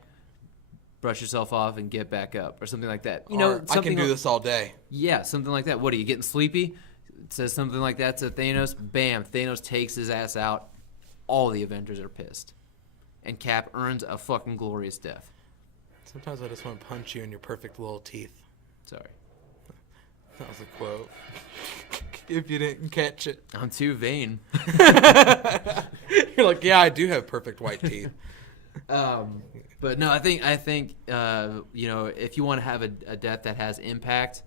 brush yourself off and get back up, or something like that. I can do this all day. Yeah, something like that. What, are you getting sleepy? It says something like that to Thanos. Bam, Thanos takes his ass out. All the Avengers are pissed. And Cap earns a fucking glorious death. Sometimes I just want to punch you in your perfect little teeth. Sorry. That was a quote. If you didn't catch it. I'm too vain. You're like, yeah, I do have perfect white teeth. But no, I think if you want to have a death that has impact,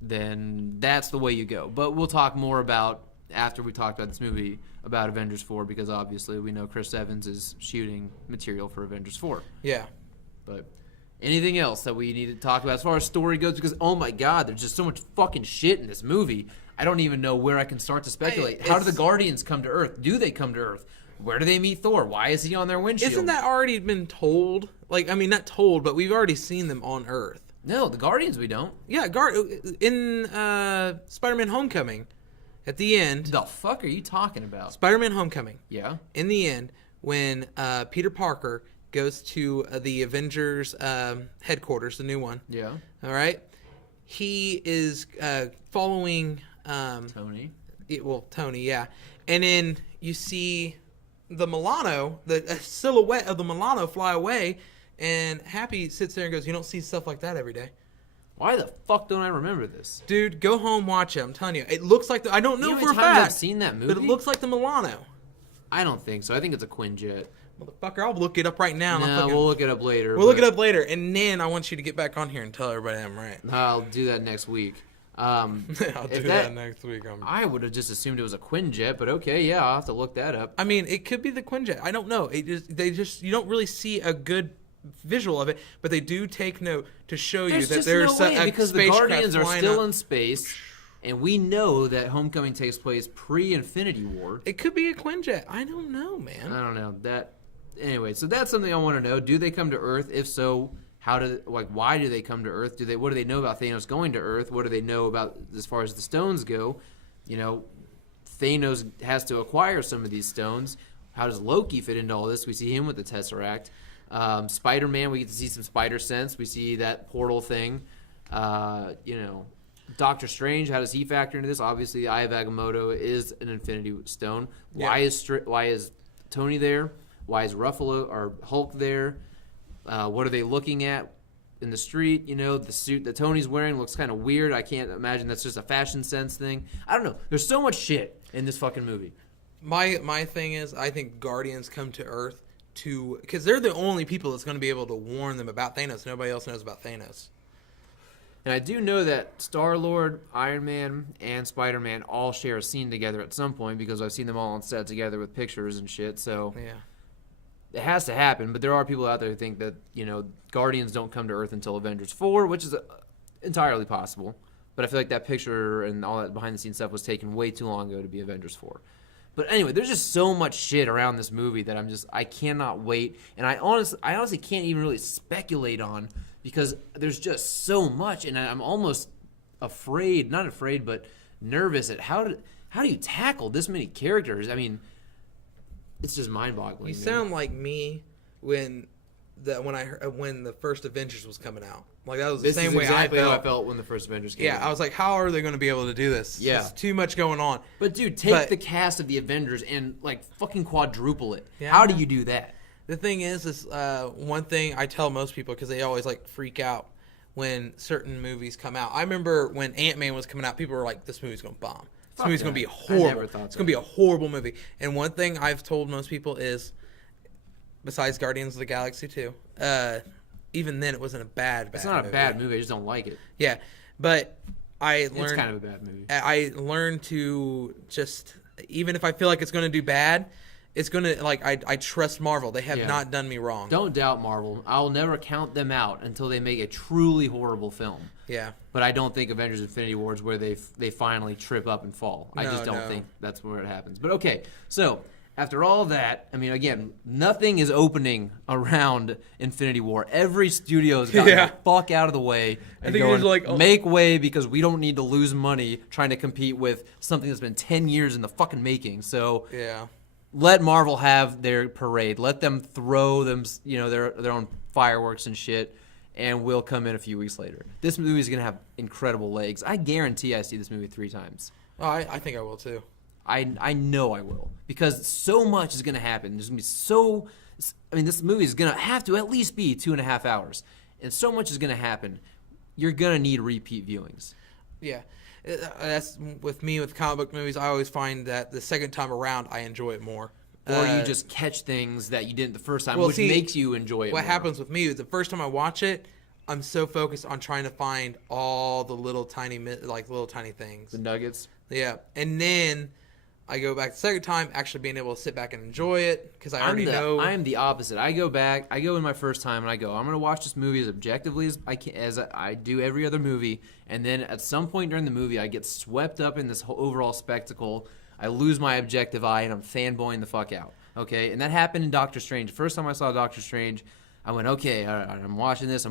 then that's the way you go. But we'll talk more about, after we talked about this movie, about Avengers 4, because obviously we know Chris Evans is shooting material for Avengers 4. Yeah. But anything else that we need to talk about as far as story goes? Because, oh my God, there's just so much fucking shit in this movie. I don't even know where I can start to speculate. How do the Guardians come to Earth? Do they come to Earth? Where do they meet Thor? Why is he on their windshield? Isn't that already been told? Like, I mean, not told, but we've already seen them on Earth. No, the Guardians we don't. Yeah, in Spider-Man Homecoming, at the end. The fuck are you talking about? Spider-Man Homecoming. Yeah. In the end, when Peter Parker goes to the Avengers headquarters, the new one. Yeah. All right. He is following Tony. Tony, yeah. And then you see the Milano, the silhouette of the Milano fly away, and Happy sits there and goes, "You don't see stuff like that every day." Why the fuck don't I remember this? Dude, go home, watch it. I'm telling you. It looks like I don't know for a fact. fact. I've seen that movie. But it looks like the Milano. I don't think so. I think it's a Quinjet. Motherfucker, I'll look it up right now. No, we'll look it up later. We'll look it up later, and then I want you to get back on here and tell everybody I'm right. I'll do that next week. I'll do that next week. I would have just assumed it was a Quinjet, but okay, yeah, I'll have to look that up. I mean, it could be the Quinjet. I don't know. You don't really see a good visual of it, but they do take note to show you that there's no way, because the Guardians are still up. In space, and we know that Homecoming takes place pre-Infinity War. It could be a Quinjet. I don't know, man. I don't know that. Anyway, so that's something I want to know. Do they come to Earth? If so, why do they come to Earth? What do they know about Thanos going to Earth? What do they know about as far as the stones go? Thanos has to acquire some of these stones. How does Loki fit into all this? We see him with the Tesseract. Spider-Man, we get to see some spider sense. We see that portal thing. Doctor Strange, how does he factor into this? Obviously, the Eye of Agamotto is an Infinity Stone. Why is Tony there? Why is Ruffalo or Hulk there? What are they looking at in the street? You know, the suit that Tony's wearing looks kind of weird. I can't imagine that's just a fashion sense thing. I don't know. There's so much shit in this fucking movie. My thing is, I think Guardians come to Earth because they're the only people that's going to be able to warn them about Thanos. Nobody else knows about Thanos. And I do know that Star-Lord, Iron Man, and Spider-Man all share a scene together at some point because I've seen them all on set together with pictures and shit. So Yeah. it has to happen. But there are people out there who think that, Guardians don't come to Earth until Avengers 4, which is entirely possible. But I feel like that picture and all that behind-the-scenes stuff was taken way too long ago to be Avengers 4. But anyway, there's just so much shit around this movie that I cannot wait. And I honestly can't even really speculate on because there's just so much. And I'm almost afraid, not afraid, but nervous at how do you tackle this many characters? I mean, it's just mind-boggling. You sound like me when the first Avengers was coming out. Like that was the same way exactly I felt. how I felt when the first Avengers came out. Yeah, I was like, how are they going to be able to do this? Yeah. There's too much going on. But dude, take the cast of the Avengers and fucking quadruple it. Yeah. How do you do that? The thing is one thing I tell most people because they always freak out when certain movies come out. I remember when Ant-Man was coming out, people were like, this movie's going to bomb. This movie's going to be horrible. I never thought it's going to be a horrible movie. And one thing I've told most people is, besides Guardians of the Galaxy 2, even then it wasn't a bad movie. It's not a bad movie. I just don't like it. Yeah, but I learned... It's kind of a bad movie. I learned to just... Even if I feel like it's going to do bad, it's going to... I trust Marvel. They have not done me wrong. Don't doubt Marvel. I'll never count them out until they make a truly horrible film. Yeah. But I don't think Avengers Infinity War is where they finally trip up and fall. I just don't think that's where it happens. But okay, so... After all that, I mean, again, nothing is opening around Infinity War. Every studio has gotten the fuck out of the way and make way because we don't need to lose money trying to compete with something that's been 10 years in the fucking making. So let Marvel have their parade. Let them throw them, their own fireworks and shit, and we'll come in a few weeks later. This movie is going to have incredible legs. I guarantee I see this movie 3 times. Oh, I think I will too. I know I will because so much is going to happen. There's going to be this movie is going to have to at least be 2.5 hours, and so much is going to happen. You're going to need repeat viewings. Yeah, that's with me with comic book movies. I always find that the second time around, I enjoy it more. Or you just catch things that you didn't the first time, which makes you enjoy it more. What happens with me is the first time I watch it, I'm so focused on trying to find all the little tiny things. The nuggets. Yeah, and then I go back the second time, actually being able to sit back and enjoy it because I already know. I am the opposite. I go back. I go in my first time and I go, I'm going to watch this movie as objectively as I do every other movie. And then at some point during the movie, I get swept up in this whole overall spectacle. I lose my objective eye and I'm fanboying the fuck out. Okay, and that happened in Doctor Strange. First time I saw Doctor Strange, I went, okay, all right, I'm watching this.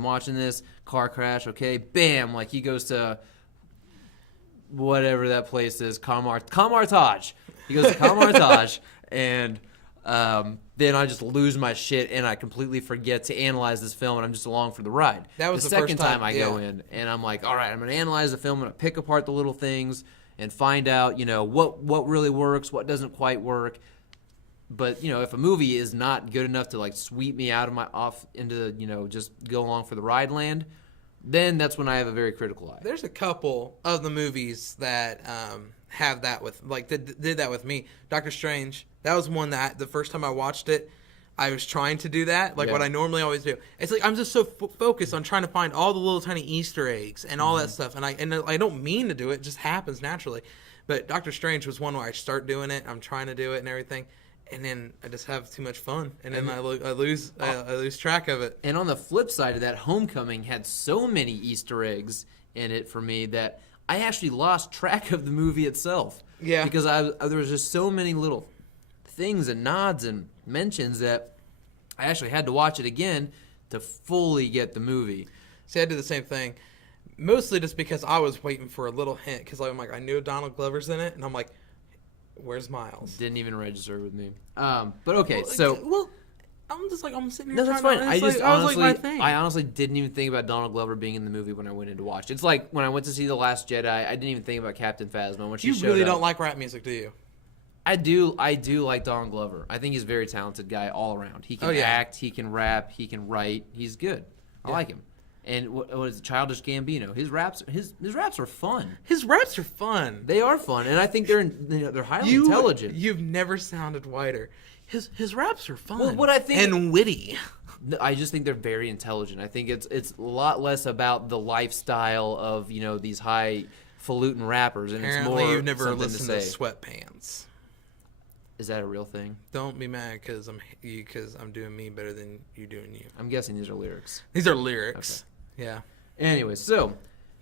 Car crash. Okay, bam, he goes to whatever that place is, Kamartaj. He goes to Kamartaj, and then I just lose my shit, and I completely forget to analyze this film, and I'm just along for the ride. That was the second first time I go in, and I'm like, all right, I'm going to analyze the film, I'm going to pick apart the little things, and find out, what really works, what doesn't quite work. But, if a movie is not good enough to, sweep me off into, just go along for the ride land, then that's when I have a very critical eye. There's a couple of the movies that have that with, did that with me. Doctor Strange, that was one that the first time I watched it, I was trying to do that, what I normally always do. It's I'm just so focused on trying to find all the little tiny Easter eggs and all that stuff, and I don't mean to do it; it just happens naturally. But Doctor Strange was one where I start doing it, I'm trying to do it and everything, and then I just have too much fun, and then I lose track of it. And on the flip side of that, Homecoming had so many Easter eggs in it for me that I actually lost track of the movie itself. Yeah. Because there was just so many little things and nods and mentions that I actually had to watch it again to fully get the movie. See, I did the same thing. Mostly just because I was waiting for a little hint. Because I'm I knew Donald Glover's in it. And I'm like, where's Miles? Didn't even register with me. But okay, so... Well, I'm just like, I'm sitting here. No, that's fine. I was like, my thing. I honestly didn't even think about Donald Glover being in the movie when I went in to watch. It's like when I went to see The Last Jedi, I didn't even think about Captain Phasma when she showed up. You really don't like rap music, do you? I do like Donald Glover. I think he's a very talented guy all around. He can act, he can rap, he can write. He's good. I like him. And what is it, Childish Gambino? His raps are fun. His raps are fun. They are fun, and I think they're highly intelligent. You've never sounded whiter. His raps are fun. Well, what I think and witty. I just think they're very intelligent. I think it's a lot less about the lifestyle of these highfalutin rappers, and Apparently, it's more you've never something listened to to say. Sweatpants. Is that a real thing? Don't be mad because I'm doing me better than you doing you. I'm guessing these are lyrics. These are lyrics. Okay. Yeah. Anyway, so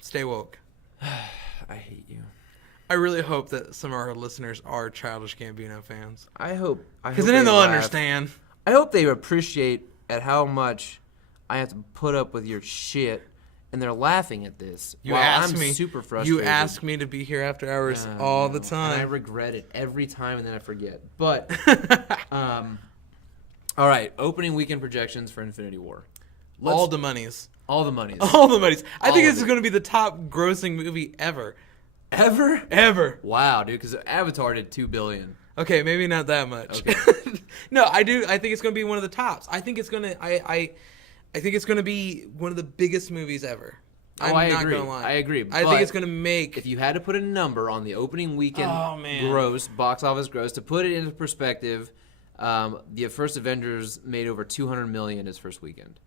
stay woke. I hate you. I really hope that some of our listeners are Childish Gambino fans. I hope because then they'll understand. I hope they appreciate at how much I have to put up with your shit, and they're laughing at this. I'm super frustrated. You ask me to be here after hours all the time. And I regret it every time, and then I forget. But all right, opening weekend projections for Infinity War. All the monies. All the monies. All the monies. I think this is going to be the top grossing movie ever. Ever? Wow, dude, because Avatar did $2 billion. Okay, maybe not that much. Okay. No, I do. I think it's going to be one of the tops. I think it's going to. I think it's going to be one of the biggest movies ever. I not agree. Gonna lie. I agree. I think it's going to make. If you had to put a number on the opening weekend box office gross, to put it into perspective, the first Avengers made over $200 million its first weekend.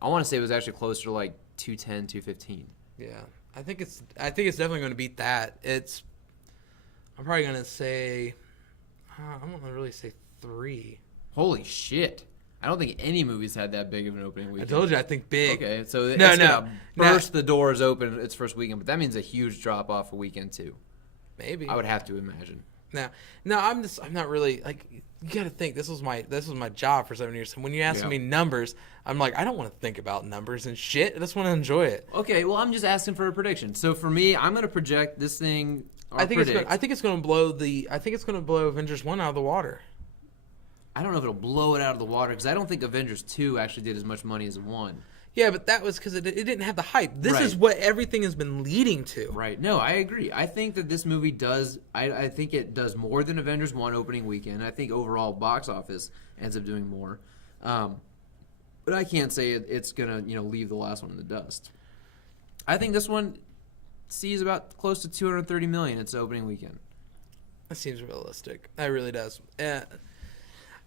I want to say it was actually closer to like 210, 215. Yeah, I think it's definitely going to beat that. I'm probably going to say. I'm not going to really say 3. Holy shit! I don't think any movies had that big of an opening weekend. I told you, I think big. Okay, so it's gonna burst the doors open its first weekend, but that means a huge drop off for weekend 2. Maybe. I would have to imagine. No, I'm not really like. You got to think. This was my job for 7 years. And when you ask me numbers, I'm like, I don't want to think about numbers and shit. I just want to enjoy it. Okay, well, I'm just asking for a prediction. So for me, I'm gonna project this thing. I think it's going to blow Avengers 1 out of the water. I don't know if it'll blow it out of the water because I don't think Avengers 2 actually did as much money as 1. Yeah, but that was because it didn't have the hype. This is what everything has been leading to. Right. No, I agree. I think that this movie does. I think it does more than Avengers 1 opening weekend. I think overall box office ends up doing more. But I can't say it's gonna leave the last one in the dust. I think this one sees about close to $230 million its opening weekend. That seems realistic. That really does.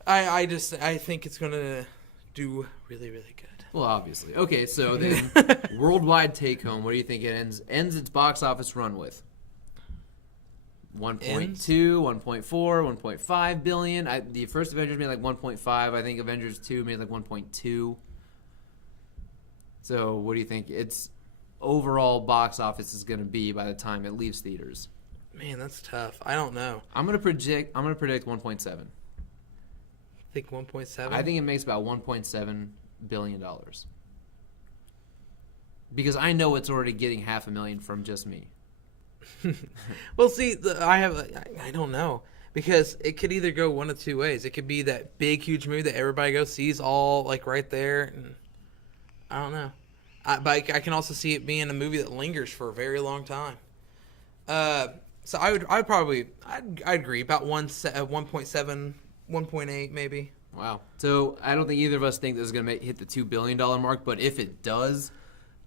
I think it's gonna do really, really good. Well, obviously. Okay, so then worldwide take home. What do you think it ends its box office run with? 1.2, 1.4, 1.5 billion. The first Avengers made like 1.5. I think Avengers 2 made like 1.2. So what do you think its overall box office is going to be by the time it leaves theaters? Man, that's tough. I don't know. I'm going to predict 1.7. Think 1.7? I think it makes about $1.7 billion. Because I know it's already getting $500,000 from just me. Well, see, I don't know. Because it could either go one of two ways. It could be that big, huge movie that everybody goes sees all like right there. And I don't know. But I can also see it being a movie that lingers for a very long time. So I'd agree about 1.7, 1.8 maybe. Wow. So I don't think either of us think this is going to hit the $2 billion mark, but if it does,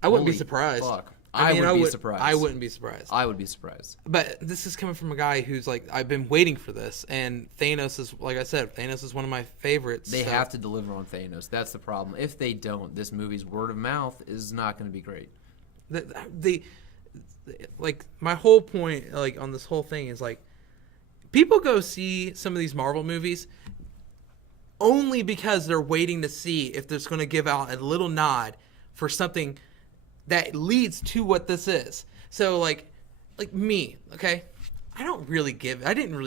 I wouldn't be surprised. Fuck. I would be surprised. I wouldn't be surprised. I would be surprised. But this is coming from a guy who's like, I've been waiting for this, and Thanos is, like I said, Thanos is one of my favorites. They have to deliver on Thanos. That's the problem. If they don't, this movie's word of mouth is not going to be great. Like my whole point, like on this whole thing is like, people go see some of these Marvel movies only because they're waiting to see if there's going to give out a little nod for something that leads to what this is. So like me, okay? I didn't really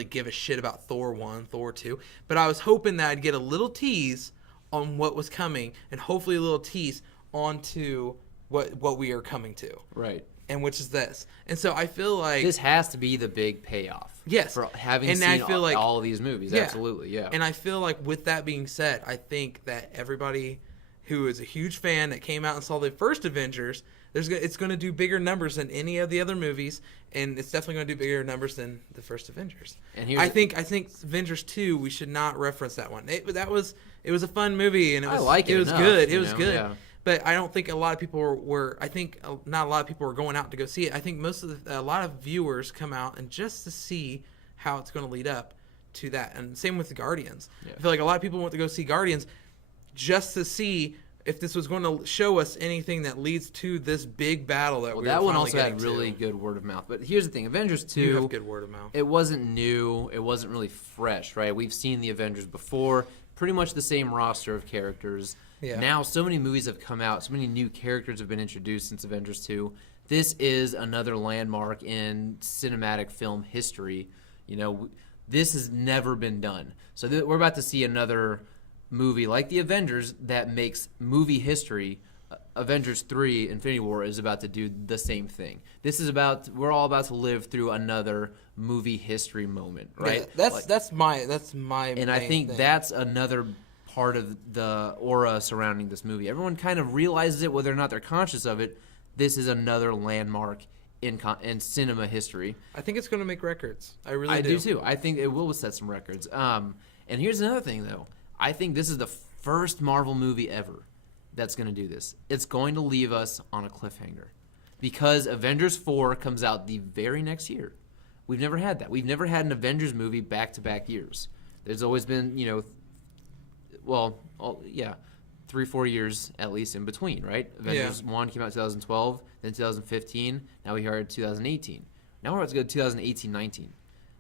give a shit about Thor 1, Thor 2, but I was hoping that I'd get a little tease on what was coming and hopefully a little tease onto what we are coming to. Right. and which is this. And so I feel like this has to be the big payoff. Yes. For having And seen I feel like- all of these movies. Yeah. Absolutely, yeah. And I feel like with that being said, I think that everybody who is a huge fan that came out and saw the first Avengers, it's going to do bigger numbers than any of the other movies, and it's definitely going to do bigger numbers than the first Avengers. And I think Avengers 2, we should not reference that one. It was a fun movie, and it was it was enough, good. It you was know, good. yeah. But I don't think a lot of people were. I think not a lot of people were going out to go see it. I think a lot of viewers come out and just to see how it's going to lead up to that. And same with the Guardians. Yeah. I feel like a lot of people went to go see Guardians just to see if this was going to show us anything that leads to this big battle that that one also had really good word of mouth. But here's the thing: Avengers 2, You have good word of mouth. it wasn't new. It wasn't really fresh, right? We've seen the Avengers before. Pretty much the same roster of characters. Yeah. Now, so many movies have come out. So many new characters have been introduced since Avengers 2. This is another landmark in cinematic film history. You know, this has never been done. So we're about to see another movie like the Avengers that makes movie history. Avengers 3 Infinity War is about to do the same thing. We're all about to live through another movie history moment, right? Yeah, that's my and I main think thing. that's another part of the aura surrounding this movie. Everyone kind of realizes it, whether or not they're conscious of it. This is another landmark in cinema history. I think it's going to make records. I really I do too. I think it will set some records. And here's another thing, though. I think this is the first Marvel movie ever that's going to do this. It's going to leave us on a cliffhanger because Avengers 4 comes out the very next year. We've never had that. We've never had an Avengers movie back-to-back years. There's always been, 3-4 years at least in between, right? Avengers 1 came out in 2012, then 2015, now we are in 2018. Now we're about to go to 2018-19.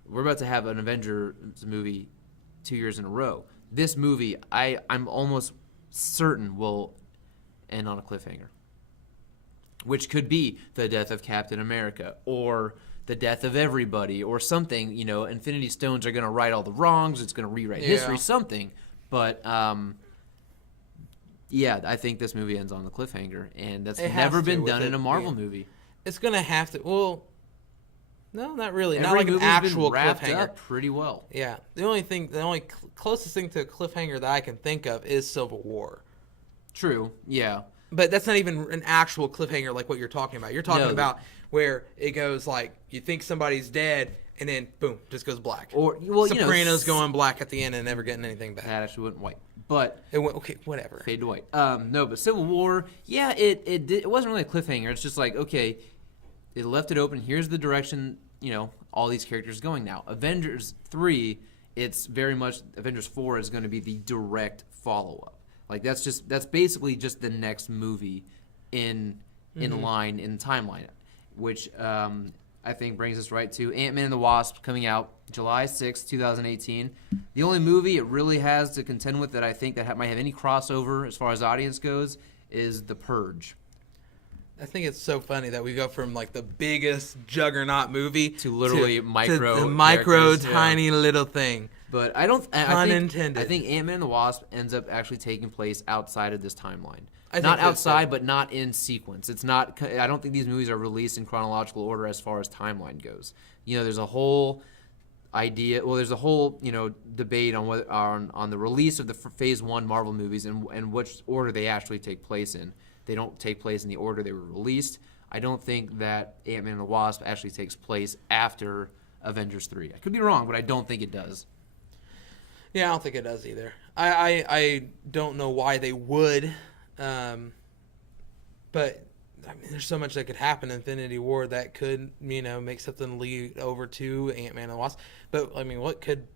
We're about to have an Avengers movie 2 years in a row. This movie, I'm almost certain will end on a cliffhanger, which could be the death of Captain America or the death of everybody or something. Infinity Stones are going to right all the wrongs. It's going to rewrite history, something. But, I think this movie ends on the cliffhanger, and that's never been done in a Marvel movie. It's going to have to. Well, no, not really. Every not like an movie's actual been wrapped cliffhanger. up pretty well. Yeah. The only closest thing to a cliffhanger that I can think of is Civil War. True, yeah. But that's not even an actual cliffhanger like what you're talking about. You're talking about where it goes like you think somebody's dead and then boom, just goes black. Or Sopranos going black at the end and never getting anything back. That actually went white, but It went okay, whatever. fade to white. No, but Civil War, it wasn't really a cliffhanger. It's just like, okay, it left it open. Here's the direction, all these characters going now. Avengers 3, it's very much Avengers 4 is going to be the direct follow-up. Like that's basically just the next movie in line in the timeline, which I think brings us right to Ant-Man and the Wasp coming out July 6, 2018. The only movie it really has to contend with that I think that might have any crossover as far as audience goes is The Purge. I think it's so funny that we go from like the biggest juggernaut movie To literally micro to the micro characters, tiny little thing. But Pun intended. I think Ant-Man and the Wasp ends up actually taking place outside of this timeline. I Not think so, outside, too. but not in sequence. It's not. I don't think these movies are released in chronological order as far as timeline goes. There's a whole idea. Well, there's a whole debate on whether on the release of the Phase 1 Marvel movies and which order they actually take place in. They don't take place in the order they were released. I don't think that Ant-Man and the Wasp actually takes place after Avengers 3. I could be wrong, but I don't think it does. Yeah, I don't think it does either. I don't know why they would, but I mean, there's so much that could happen in Infinity War that could make something lead over to Ant-Man and the Wasp. But I mean, what could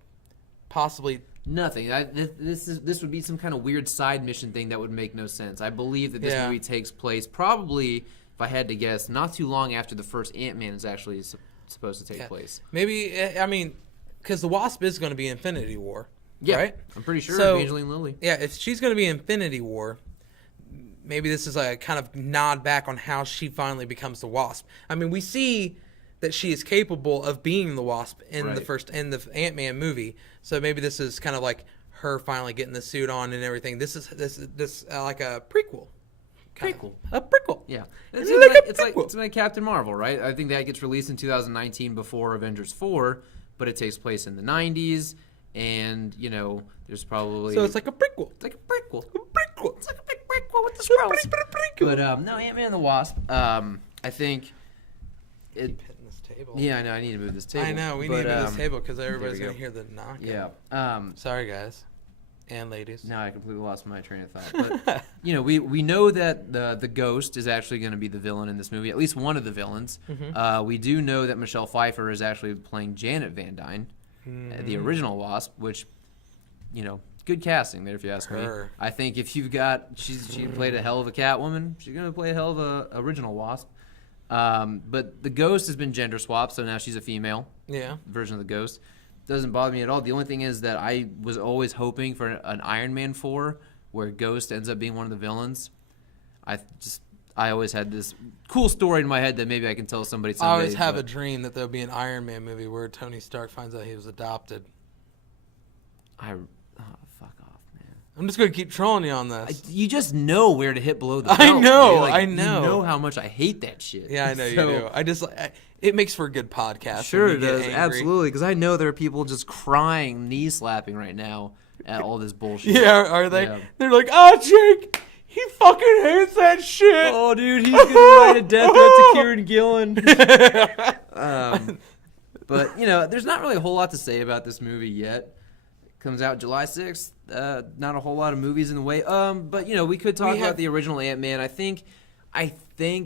possibly? Nothing. This would be some kind of weird side mission thing that would make no sense. I believe that this movie takes place probably, if I had to guess, not too long after the first Ant-Man is actually supposed to take place. Maybe because the Wasp is going to be Infinity War. Yeah, right? I'm pretty sure. So, Evangeline Lilly. Yeah, if she's going to be Infinity War, maybe this is a kind of nod back on how she finally becomes the Wasp. I mean, we see that she is capable of being the Wasp in the Ant-Man movie. So maybe this is kind of like her finally getting the suit on and everything. This is like a prequel Prequel. A prequel. Yeah, It's like a it's like Captain Marvel, right? I think that gets released in 2019 before Avengers 4, but it takes place in the 90s, and there's probably So it's like a prequel. it's like a prequel. A prequel. It's like a big prequel with the Skrulls. But no, Ant-Man and the Wasp. I think it. Keep hitting this table. Yeah, I know. I need to move this table. I know. We need to move this table because everybody's go. gonna hear the knocking. Yeah. Sorry, guys and ladies. Now I completely lost my train of thought. But we know that the Ghost is actually going to be the villain in this movie, at least one of the villains. Mm-hmm. We do know that Michelle Pfeiffer is actually playing Janet Van Dyne, the original Wasp, which good casting there if you ask me. I think if you've got she played a hell of a Catwoman, she's going to play a hell of a original Wasp. But the Ghost has been gender swapped, so now she's a female version of the Ghost. Doesn't bother me at all. The only thing is that I was always hoping for an Iron Man 4 where Ghost ends up being one of the villains. I always had this cool story in my head that maybe I can tell somebody someday. I always have a dream that there'll be an Iron Man movie where Tony Stark finds out he was adopted. Fuck off, man. I'm just going to keep trolling you on this. You just know where to hit below the belt. I know, man. I know. You know how much I hate that shit. Yeah, I know you do. It makes for a good podcast. Sure when it you get does, angry. absolutely, because I know there are people just crying, knee slapping right now at all this bullshit. Yeah, are they? Yeah. They're like, Jake, he fucking hates that shit. Oh, dude, he's gonna write a death threat to Kieran Gillen. But there's not really a whole lot to say about this movie yet. It comes out July 6th. Not a whole lot of movies in the way. But we could talk about the original Ant-Man. I think.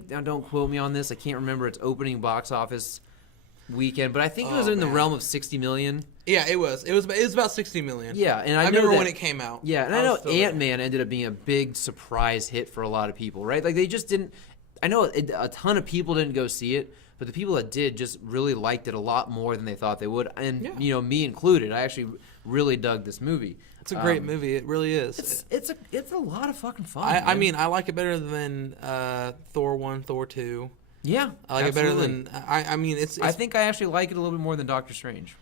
Now don't quote me on this. I can't remember its opening box office weekend, but I think it was in the realm of 60 million. Yeah, it was. It was about 60 million. Yeah, and I remember that, when it came out. Yeah, and I know Ant-Man ended up being a big surprise hit for a lot of people, right? Like they just didn't. I know a ton of people didn't go see it, but the people that did just really liked it a lot more than they thought they would, and me included. I actually really dug this movie. It's a great movie. It really is. It's a lot of fucking fun. I mean, I like it better than Thor 1, Thor 2. Yeah, I like it better than. I mean, it's. I think I actually like it a little bit more than Doctor Strange.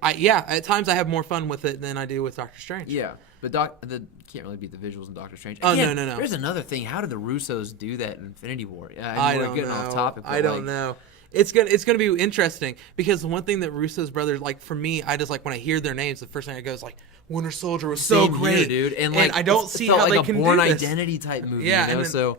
At times I have more fun with it than I do with Doctor Strange. Yeah, but can't really beat the visuals in Doctor Strange. Oh, Again, no. There's another thing. How did the Russos do that in Infinity War? I don't getting know. off topic. I don't know. It's gonna be interesting because the one thing that Russo's brothers, like for me, I just like when I hear their names, the first thing I go is like Winter Soldier was so great, dude. And I don't see how like they a can Born do this. Identity type movie. Yeah, so.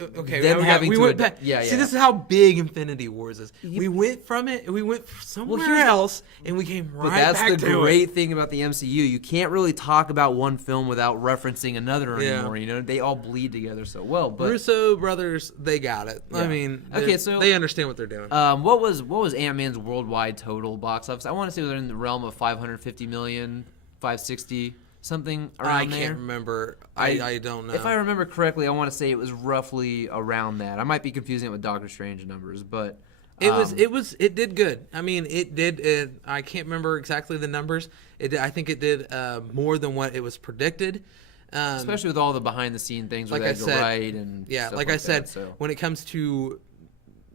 Okay, them having we to went back. yeah. See, this is how big Infinity Wars is. We went from it, we went somewhere else, and we came right back to it. But that's the great thing about the MCU. You can't really talk about one film without referencing another anymore. They all bleed together so well. But Russo brothers, they got it. Yeah. I mean, so they understand what they're doing. What was Ant-Man's worldwide total box office? I want to say they're in the realm of 550 million, 560. Something around there. I can't remember. I don't know. If I remember correctly, I want to say it was roughly around that. I might be confusing it with Doctor Strange numbers, but it did good. I mean, it did. I can't remember exactly the numbers. I think it did more than what it was predicted. Especially with all the behind the scene things with Edgar Wright and stuff like I said, so. When it comes to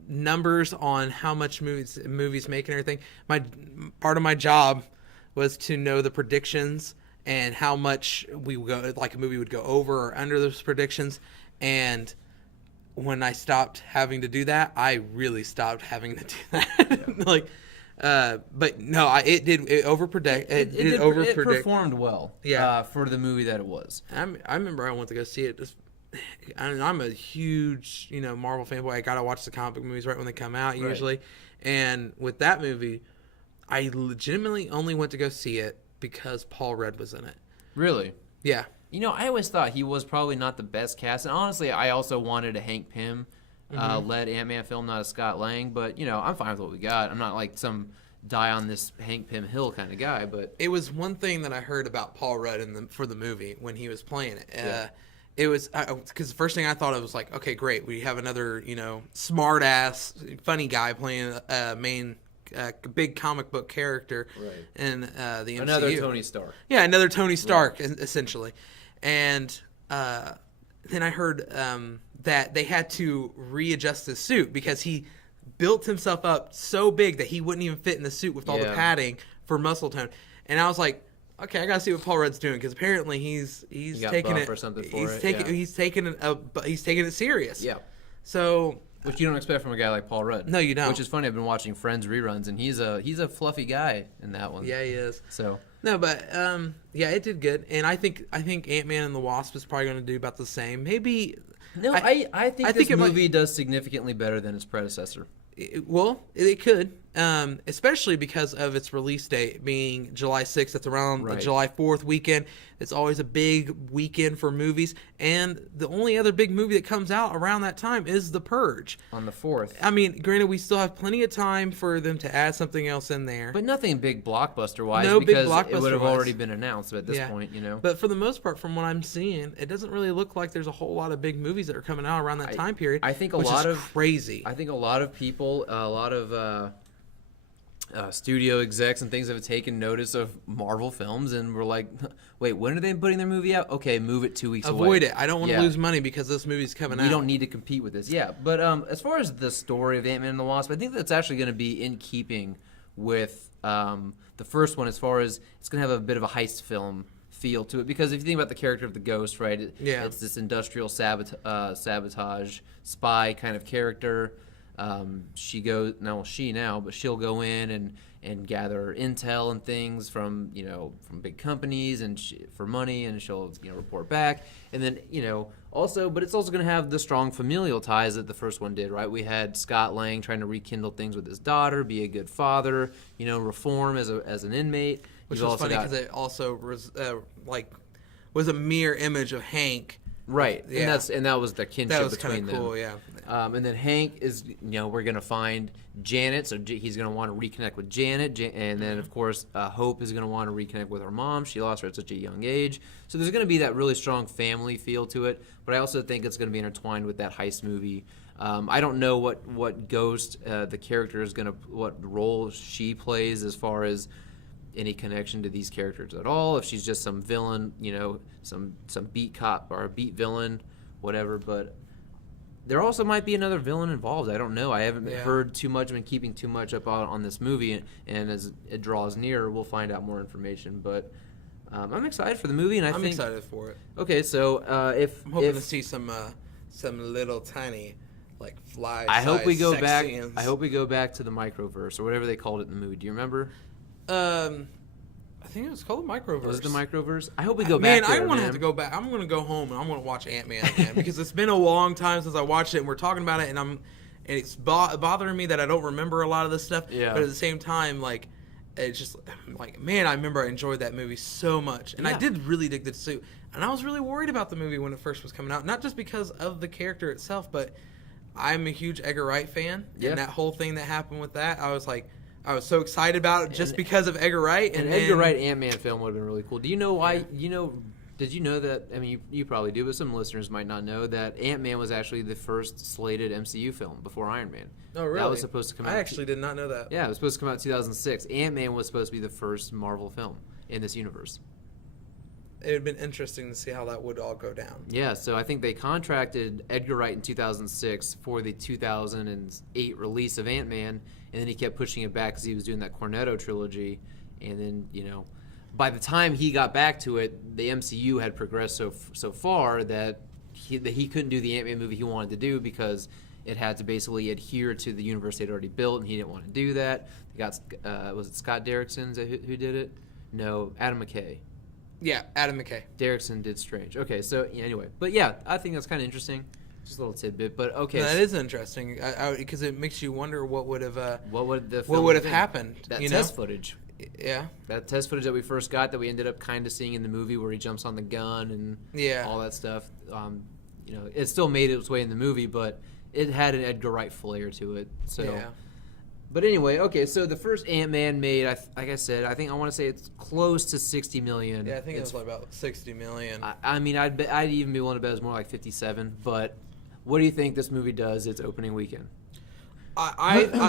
numbers on how much movies make and everything, part of my job was to know the predictions and how much a movie would go over or under those predictions. And when I stopped having to do that, I really stopped having to do that. Yeah. But no, it overpredict. It performed well. Yeah. For the movie that it was. I remember I went to go see it. I'm a huge Marvel fanboy. I gotta watch the comic movies right when they come out usually. Right. And with that movie, I legitimately only went to go see it because Paul Rudd was in it. Really? Yeah. I always thought he was probably not the best cast. And honestly, I also wanted a Hank Pym led Ant-Man film, not a Scott Lang. But, I'm fine with what we got. I'm not like some die on this Hank Pym hill kind of guy. But it was one thing that I heard about Paul Rudd for the movie when he was playing it. Yeah. It was because the first thing I thought of was like, okay, great. We have another, smart-ass, funny guy playing a main big comic book character in the MCU. Another Tony Stark. Yeah, another Tony Stark, essentially. And then I heard that they had to readjust his suit because he built himself up so big that he wouldn't even fit in the suit with all the padding for muscle tone. And I was like, okay, I gotta see what Paul Rudd's doing because apparently he's got taking buff it or something for he's it, taking yeah. he's taking it serious. Yeah. So Which you don't expect from a guy like Paul Rudd. No, you don't. Which is funny. I've been watching Friends reruns, and he's a fluffy guy in that one. yeah, he is. So No, but yeah, it did good, and I think Ant-Man and the Wasp is probably going to do about the same. Maybe no, I think this it might- movie does significantly better than its predecessor. It could, especially because of its release date being July 6th. That's around the Right. July 4th weekend. It's always a big weekend for movies, and the only other big movie that comes out around that time is The Purge. On the 4th. I mean, granted, we still have plenty of time for them to add something else in there. But nothing big blockbuster-wise No big because it would have blockbuster-wise. already been announced at this Yeah. point, you know. But for the most part, from what I'm seeing, it doesn't really look like there's a whole lot of big movies that are coming out around that time period. I think which is crazy. I think a lot of people, a lot of studio execs and things have taken notice of Marvel films and were like, wait, when are they putting their movie out? Okay, move it 2 weeks away. Avoid it. I don't want to Yeah. lose money because this movie's coming out. We don't need to compete with this. Yeah, but as far as the story of Ant-Man and the Wasp, I think that's actually going to be in keeping with the first one as far as it's going to have a bit of a heist film feel to it. Because if you think about the character of the Ghost, right, it's this industrial sabotage spy kind of character. She'll go in and gather intel and things from big companies and for money, and she'll report back, and then but it's also going to have the strong familial ties that the first one did, right? We had Scott Lang trying to rekindle things with his daughter, be a good father, reform as an inmate. Which was funny because it also was a mirror image of Hank. Right, Yeah. and that was the kinship That was between kind of cool, them. yeah. And then Hank is, we're gonna find Janet, so he's gonna want to reconnect with Janet, and then of course Hope is gonna want to reconnect with her mom. She lost her at such a young age, so there's gonna be that really strong family feel to it. But I also think it's gonna be intertwined with that heist movie. I don't know what Ghost, the character, is gonna, what role she plays as far as any connection to these characters at all. If she's just some villain, some beat cop or a beat villain, whatever. But there also might be another villain involved. I don't know. I haven't heard too much. I've been keeping too much up on this movie, and as it draws nearer, we'll find out more information. But I'm excited for the movie, and I'm excited for it. Okay, so I'm hoping to see some little tiny fly. I hope we go back. Scenes. I hope we go back to the microverse or whatever they called it in the movie. Do you remember? I think it was called Microverse. Was it the microverse? I hope we go back. Man, I want to have to go back. I'm going to go home and I'm going to watch Ant-Man again because it's been a long time since I watched it, and we're talking about it, and it's bothering me that I don't remember a lot of this stuff. Yeah. But at the same time, it's just man, I remember I enjoyed that movie so much, and I did really dig the suit. And I was really worried about the movie when it first was coming out, not just because of the character itself, but I'm a huge Edgar Wright fan, and that whole thing that happened with that, I was so excited about it just because of Edgar Wright. And Edgar Wright Ant-Man film would have been really cool. Do you know why? Did you know that? I mean, you probably do, but some listeners might not know that Ant-Man was actually the first slated MCU film before Iron Man. Oh, really? That was supposed to come out. I actually did not know that. Yeah, it was supposed to come out in 2006. Ant-Man was supposed to be the first Marvel film in this universe. It would have been interesting to see how that would all go down. Yeah, so I think they contracted Edgar Wright in 2006 for the 2008 release of Ant-Man, and then he kept pushing it back because he was doing that Cornetto trilogy. And then, by the time he got back to it, the MCU had progressed so far that he couldn't do the Ant-Man movie he wanted to do because it had to basically adhere to the universe they'd already built, and he didn't want to do that. They got, was it Scott Derrickson who did it? No, Adam McKay. Yeah, Adam McKay. Derrickson did Strange. Okay, so anyway. But yeah, I think that's kind of interesting. Just a little tidbit, but okay. That is interesting because it makes you wonder what would have happened. That test footage. Yeah. That test footage that we first got that we ended up kind of seeing in the movie where he jumps on the gun and all that stuff. It still made its way in the movie, but it had an Edgar Wright flair to it. So. Yeah. But anyway, okay, so the first Ant-Man made, like I said, I want to say it's close to $60 million. Yeah, I think it's about $60 million. I mean, I'd even be willing to bet it's more like 57. But what do you think this movie does its opening weekend?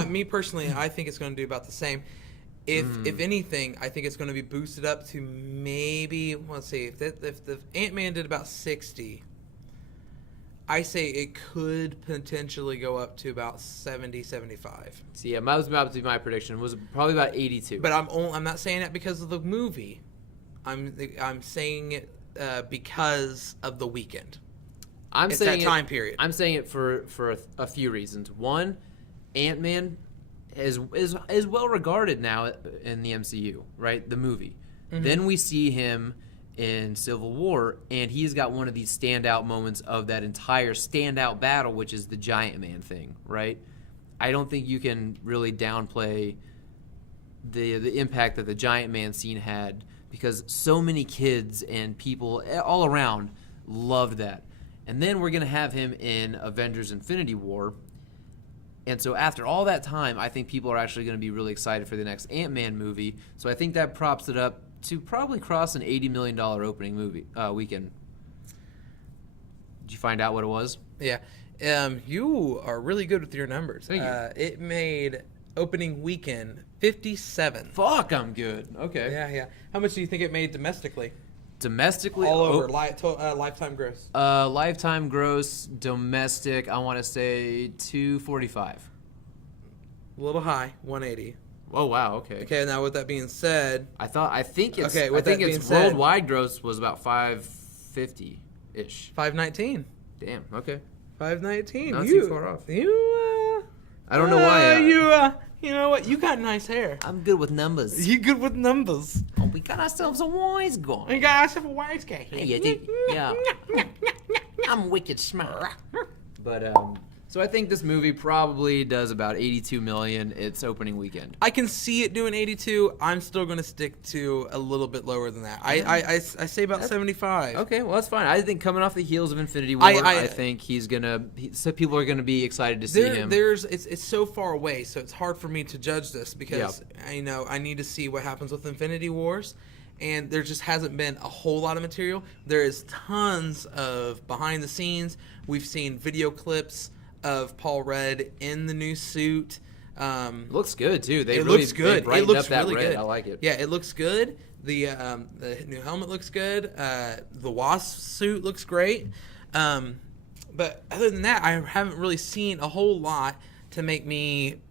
Me personally, I think it's going to do about the same. If anything, I think it's going to be boosted up to maybe, let's see, if the Ant-Man did about 60, I say it could potentially go up to about 70, 75. See, yeah, that was about to be my prediction. It was probably about 82. But I'm not saying that because of the movie. I'm saying it because of the weekend. I'm It's saying that time period. I'm saying it for a few reasons. One, Ant-Man is well regarded now in the MCU, right? The movie. Mm-hmm. Then we see him in Civil War, and he's got one of these standout moments of that entire standout battle, which is the Giant Man thing, right? I don't think you can really downplay the impact that the Giant Man scene had, because so many kids and people all around loved that. And then we're going to have him in Avengers Infinity War. And so after all that time, I think people are actually going to be really excited for the next Ant-Man movie. So I think that props it up to probably cross an $80 million opening movie weekend. Did you find out what it was? Yeah. You are really good with your numbers. Thank you. It made opening weekend 57. Fuck, I'm good. Okay. Yeah. How much do you think it made domestically? Domestically? All over, lifetime gross. Lifetime gross, domestic, I want to say 245. A little high, 180. Oh, wow, okay. Okay, now with that being said, I think it's Okay, with I think that its being said- worldwide gross was about 550-ish. 519. Damn, okay. 519. Not you, too far off. You, I don't know why. you know what? You got nice hair. I'm good with numbers. You good with numbers. Oh, we got ourselves a wise guy. You got yourself a wise guy. Hey, you think? Yeah. I'm wicked smart. But so I think this movie probably does about 82 million its opening weekend. I can see it doing 82. I'm still going to stick to a little bit lower than that. I say about 75. Okay, well that's fine. I think coming off the heels of Infinity War, I think so people are gonna be excited to see him. It's so far away, so it's hard for me to judge this because I need to see what happens with Infinity Wars. And there just hasn't been a whole lot of material. There is tons of behind the scenes. We've seen video clips of Paul Rudd in the new suit. Looks good too. It looks good. It looks up that really red. good. I like it. Yeah, it looks good. The new helmet looks good. The Wasp suit looks great. But other than that, I haven't really seen a whole lot to make me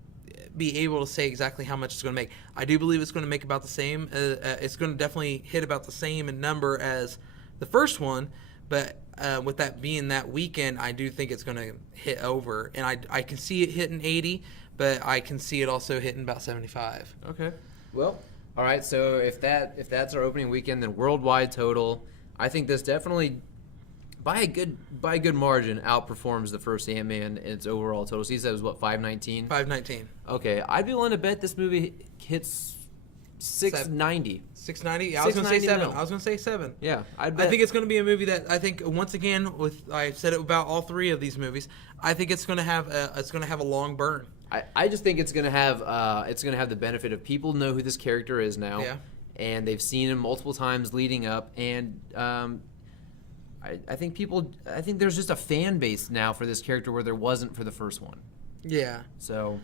be able to say exactly how much it's going to make. I do believe it's going to make about the same. It's going to definitely hit about the same in number as the first one. But with that being that weekend, I do think it's going to hit over. And I can see it hitting 80, but I can see it also hitting about 75. Okay. Well, all right. So if that's our opening weekend, then worldwide total, I think this definitely by a good margin outperforms the first Ant-Man in its overall total. So he said it was what, 519? 519. Okay, I'd be willing to bet this movie hits 690. 690? I was going to say 7. mil. I was going to say 7. Yeah, I think it's going to be a movie that I think once again I've said it about all 3 of these movies. I think it's going to have a long burn. I just think it's gonna have the benefit of people know who this character is now, and they've seen him multiple times leading up, and I think there's just a fan base now for this character where there wasn't for the first one. Yeah. So,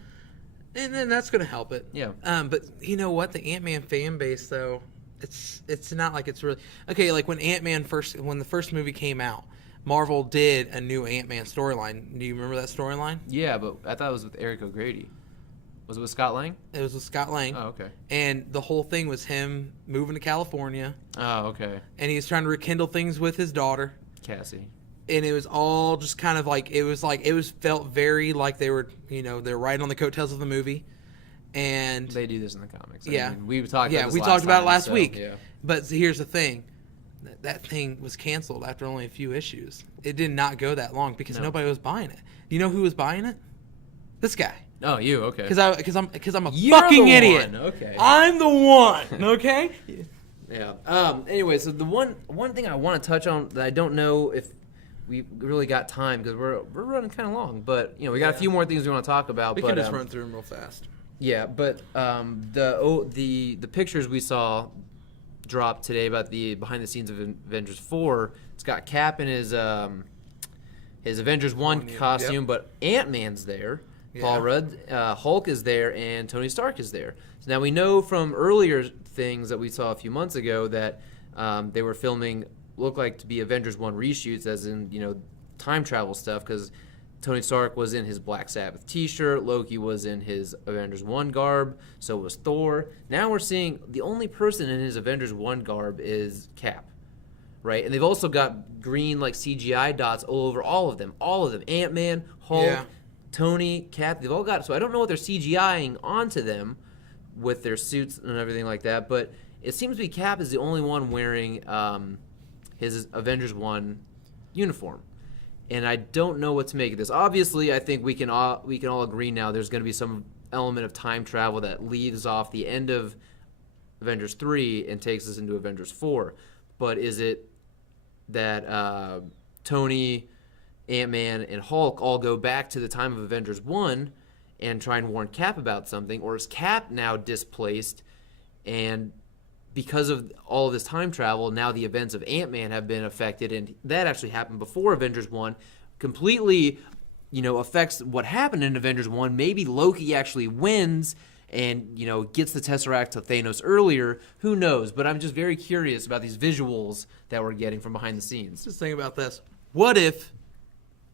and then that's going to help it. Yeah. But you know what? The Ant-Man fan base though, it's not like it's really okay. Like when when the first movie came out, Marvel did a new Ant-Man storyline. Do you remember that storyline? Yeah, but I thought it was with Eric O'Grady. Was it with Scott Lang? It was with Scott Lang. Oh, okay. And the whole thing was him moving to California. Oh, okay. And he was trying to rekindle things with his daughter, Cassie. And it was all just kind of like it felt very like they were they're riding on the coattails of the movie. And they do this in the comics. Yeah. I mean, we talked about this we talked about it last so, week. Yeah. But here's the thing. That thing was canceled after only a few issues. It did not go that long because nobody was buying it. You know who was buying it? This guy. Oh, you, okay. Because I'm a You're fucking the idiot. One. Okay. I'm the one. Okay. Yeah. Anyway, so the one thing I want to touch on that I don't know if we really got time because we're running kind of long, but we got a few more things we want to talk about. We can just run through them real fast. Yeah, but the pictures we saw dropped today about the behind the scenes of Avengers 4. It's got Cap in his Avengers 1 costume, but Ant-Man's there. Yeah. Paul Rudd, Hulk is there, and Tony Stark is there. So now we know from earlier things that we saw a few months ago that they were filming looked like to be Avengers 1 reshoots, as in time travel stuff, because Tony Stark was in his Black Sabbath t-shirt. Loki was in his Avengers 1 garb. So was Thor. Now we're seeing the only person in his Avengers 1 garb is Cap. Right? And they've also got green like CGI dots all over all of them. All of them. Ant-Man, Hulk, Tony, Cap. They've all got... So I don't know what they're CGIing onto them with their suits and everything like that. But it seems to be Cap is the only one wearing his Avengers 1 uniform. And I don't know what to make of this. Obviously, I think we can all agree now there's going to be some element of time travel that leaves off the end of Avengers 3 and takes us into Avengers 4. But is it that Tony, Ant-Man, and Hulk all go back to the time of Avengers 1 and try and warn Cap about something? Or is Cap now displaced, and because of all of this time travel, now the events of Ant-Man have been affected, and that actually happened before Avengers 1, completely, affects what happened in Avengers 1. Maybe Loki actually wins and, gets the Tesseract to Thanos earlier. Who knows? But I'm just very curious about these visuals that we're getting from behind the scenes. Just think about this. What if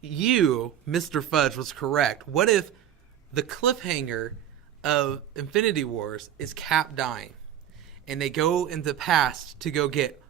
you, Mr. Fudge, was correct? What if the cliffhanger of Infinity Wars is Cap dying? And they go in the past to go get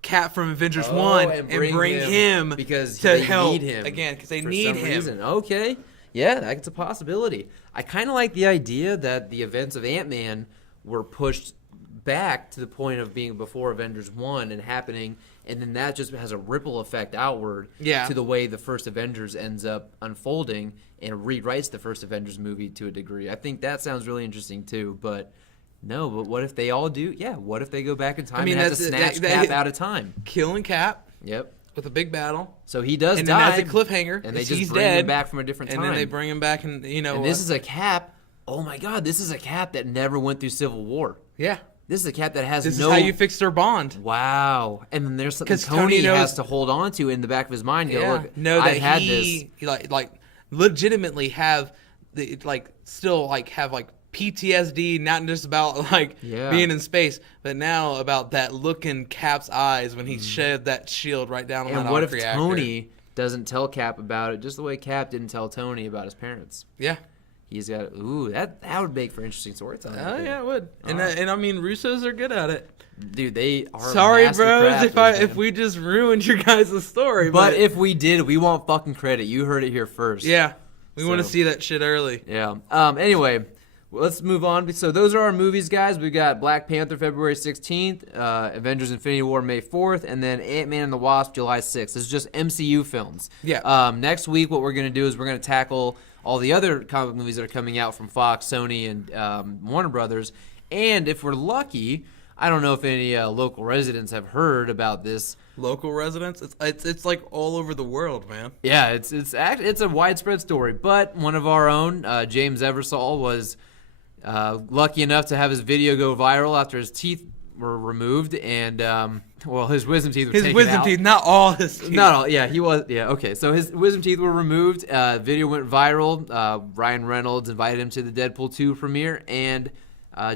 Cap from Avengers 1 and bring him because to they help need him again because they for need some him. Reason. Okay, yeah, that's a possibility. I kind of like the idea that the events of Ant-Man were pushed back to the point of being before Avengers 1 and happening, and then that just has a ripple effect outward to the way the first Avengers ends up unfolding and rewrites the first Avengers movie to a degree. I think that sounds really interesting too, but what if they all do? Yeah, what if they go back in time and have to snatch Cap out of time? Killing Cap. Yep. With a big battle. So he does and die. And then as a cliffhanger, and they just he's bring dead, him back from a different time. And then they bring him back and, And this is a Cap. Oh, my God. This is a Cap that never went through Civil War. Yeah. This is a Cap that has This is how you fix their bond. Wow. And then there's something Tony has to hold on to in the back of his mind. Go, look, I've had this. Like legitimately have, have PTSD, not just about being in space, but now about that look in Cap's eyes when he shed that shield right down on that arc reactor. And what if Tony doesn't tell Cap about it, just the way Cap didn't tell Tony about his parents? Yeah. He's got that would make for interesting storytelling. Oh yeah, it would. And I mean, Russos are good at it. Dude, they are. Sorry, bros, if we just ruined your guys' story. But if we did, we want fucking credit. You heard it here first. Yeah, we want to see that shit early. Yeah. Anyway. Let's move on. So those are our movies, guys. We've got Black Panther February 16th, Avengers Infinity War May 4th, and then Ant-Man and the Wasp July 6th. This is just MCU films. Yeah. Next week, what we're going to do is we're going to tackle all the other comic movies that are coming out from Fox, Sony, and Warner Brothers. And if we're lucky, I don't know if any local residents have heard about this. Local residents? It's like all over the world, man. Yeah, it's a widespread story. But one of our own, James Eversole, was lucky enough to have his video go viral after his teeth were removed, and his wisdom teeth were taken out. His wisdom teeth, not all his teeth. Not all, yeah, he was, yeah, okay. So his wisdom teeth were removed. Video went viral. Ryan Reynolds invited him to the Deadpool 2 premiere, and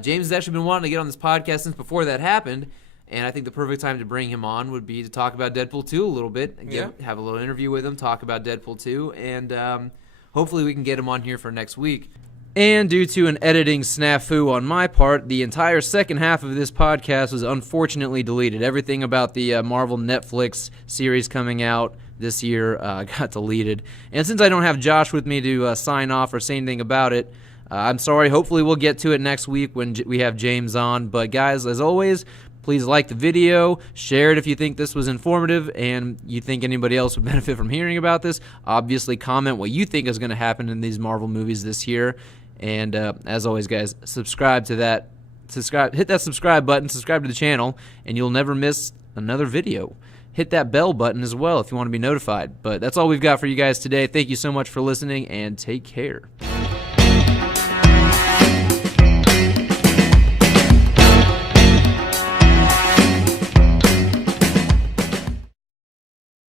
James has actually been wanting to get on this podcast since before that happened, and I think the perfect time to bring him on would be to talk about Deadpool 2 a little bit, have a little interview with him, talk about Deadpool 2, and hopefully we can get him on here for next week. And due to an editing snafu on my part, the entire second half of this podcast was unfortunately deleted. Everything about the Marvel Netflix series coming out this year got deleted. And since I don't have Josh with me to sign off or say anything about it, I'm sorry. Hopefully we'll get to it next week when we have James on. But guys, as always, please like the video, share it if you think this was informative and you think anybody else would benefit from hearing about this. Obviously, comment what you think is going to happen in these Marvel movies this year. And as always, guys, subscribe to that. Hit that subscribe button, subscribe to the channel, and you'll never miss another video. Hit that bell button as well if you want to be notified. But that's all we've got for you guys today. Thank you so much for listening, and take care.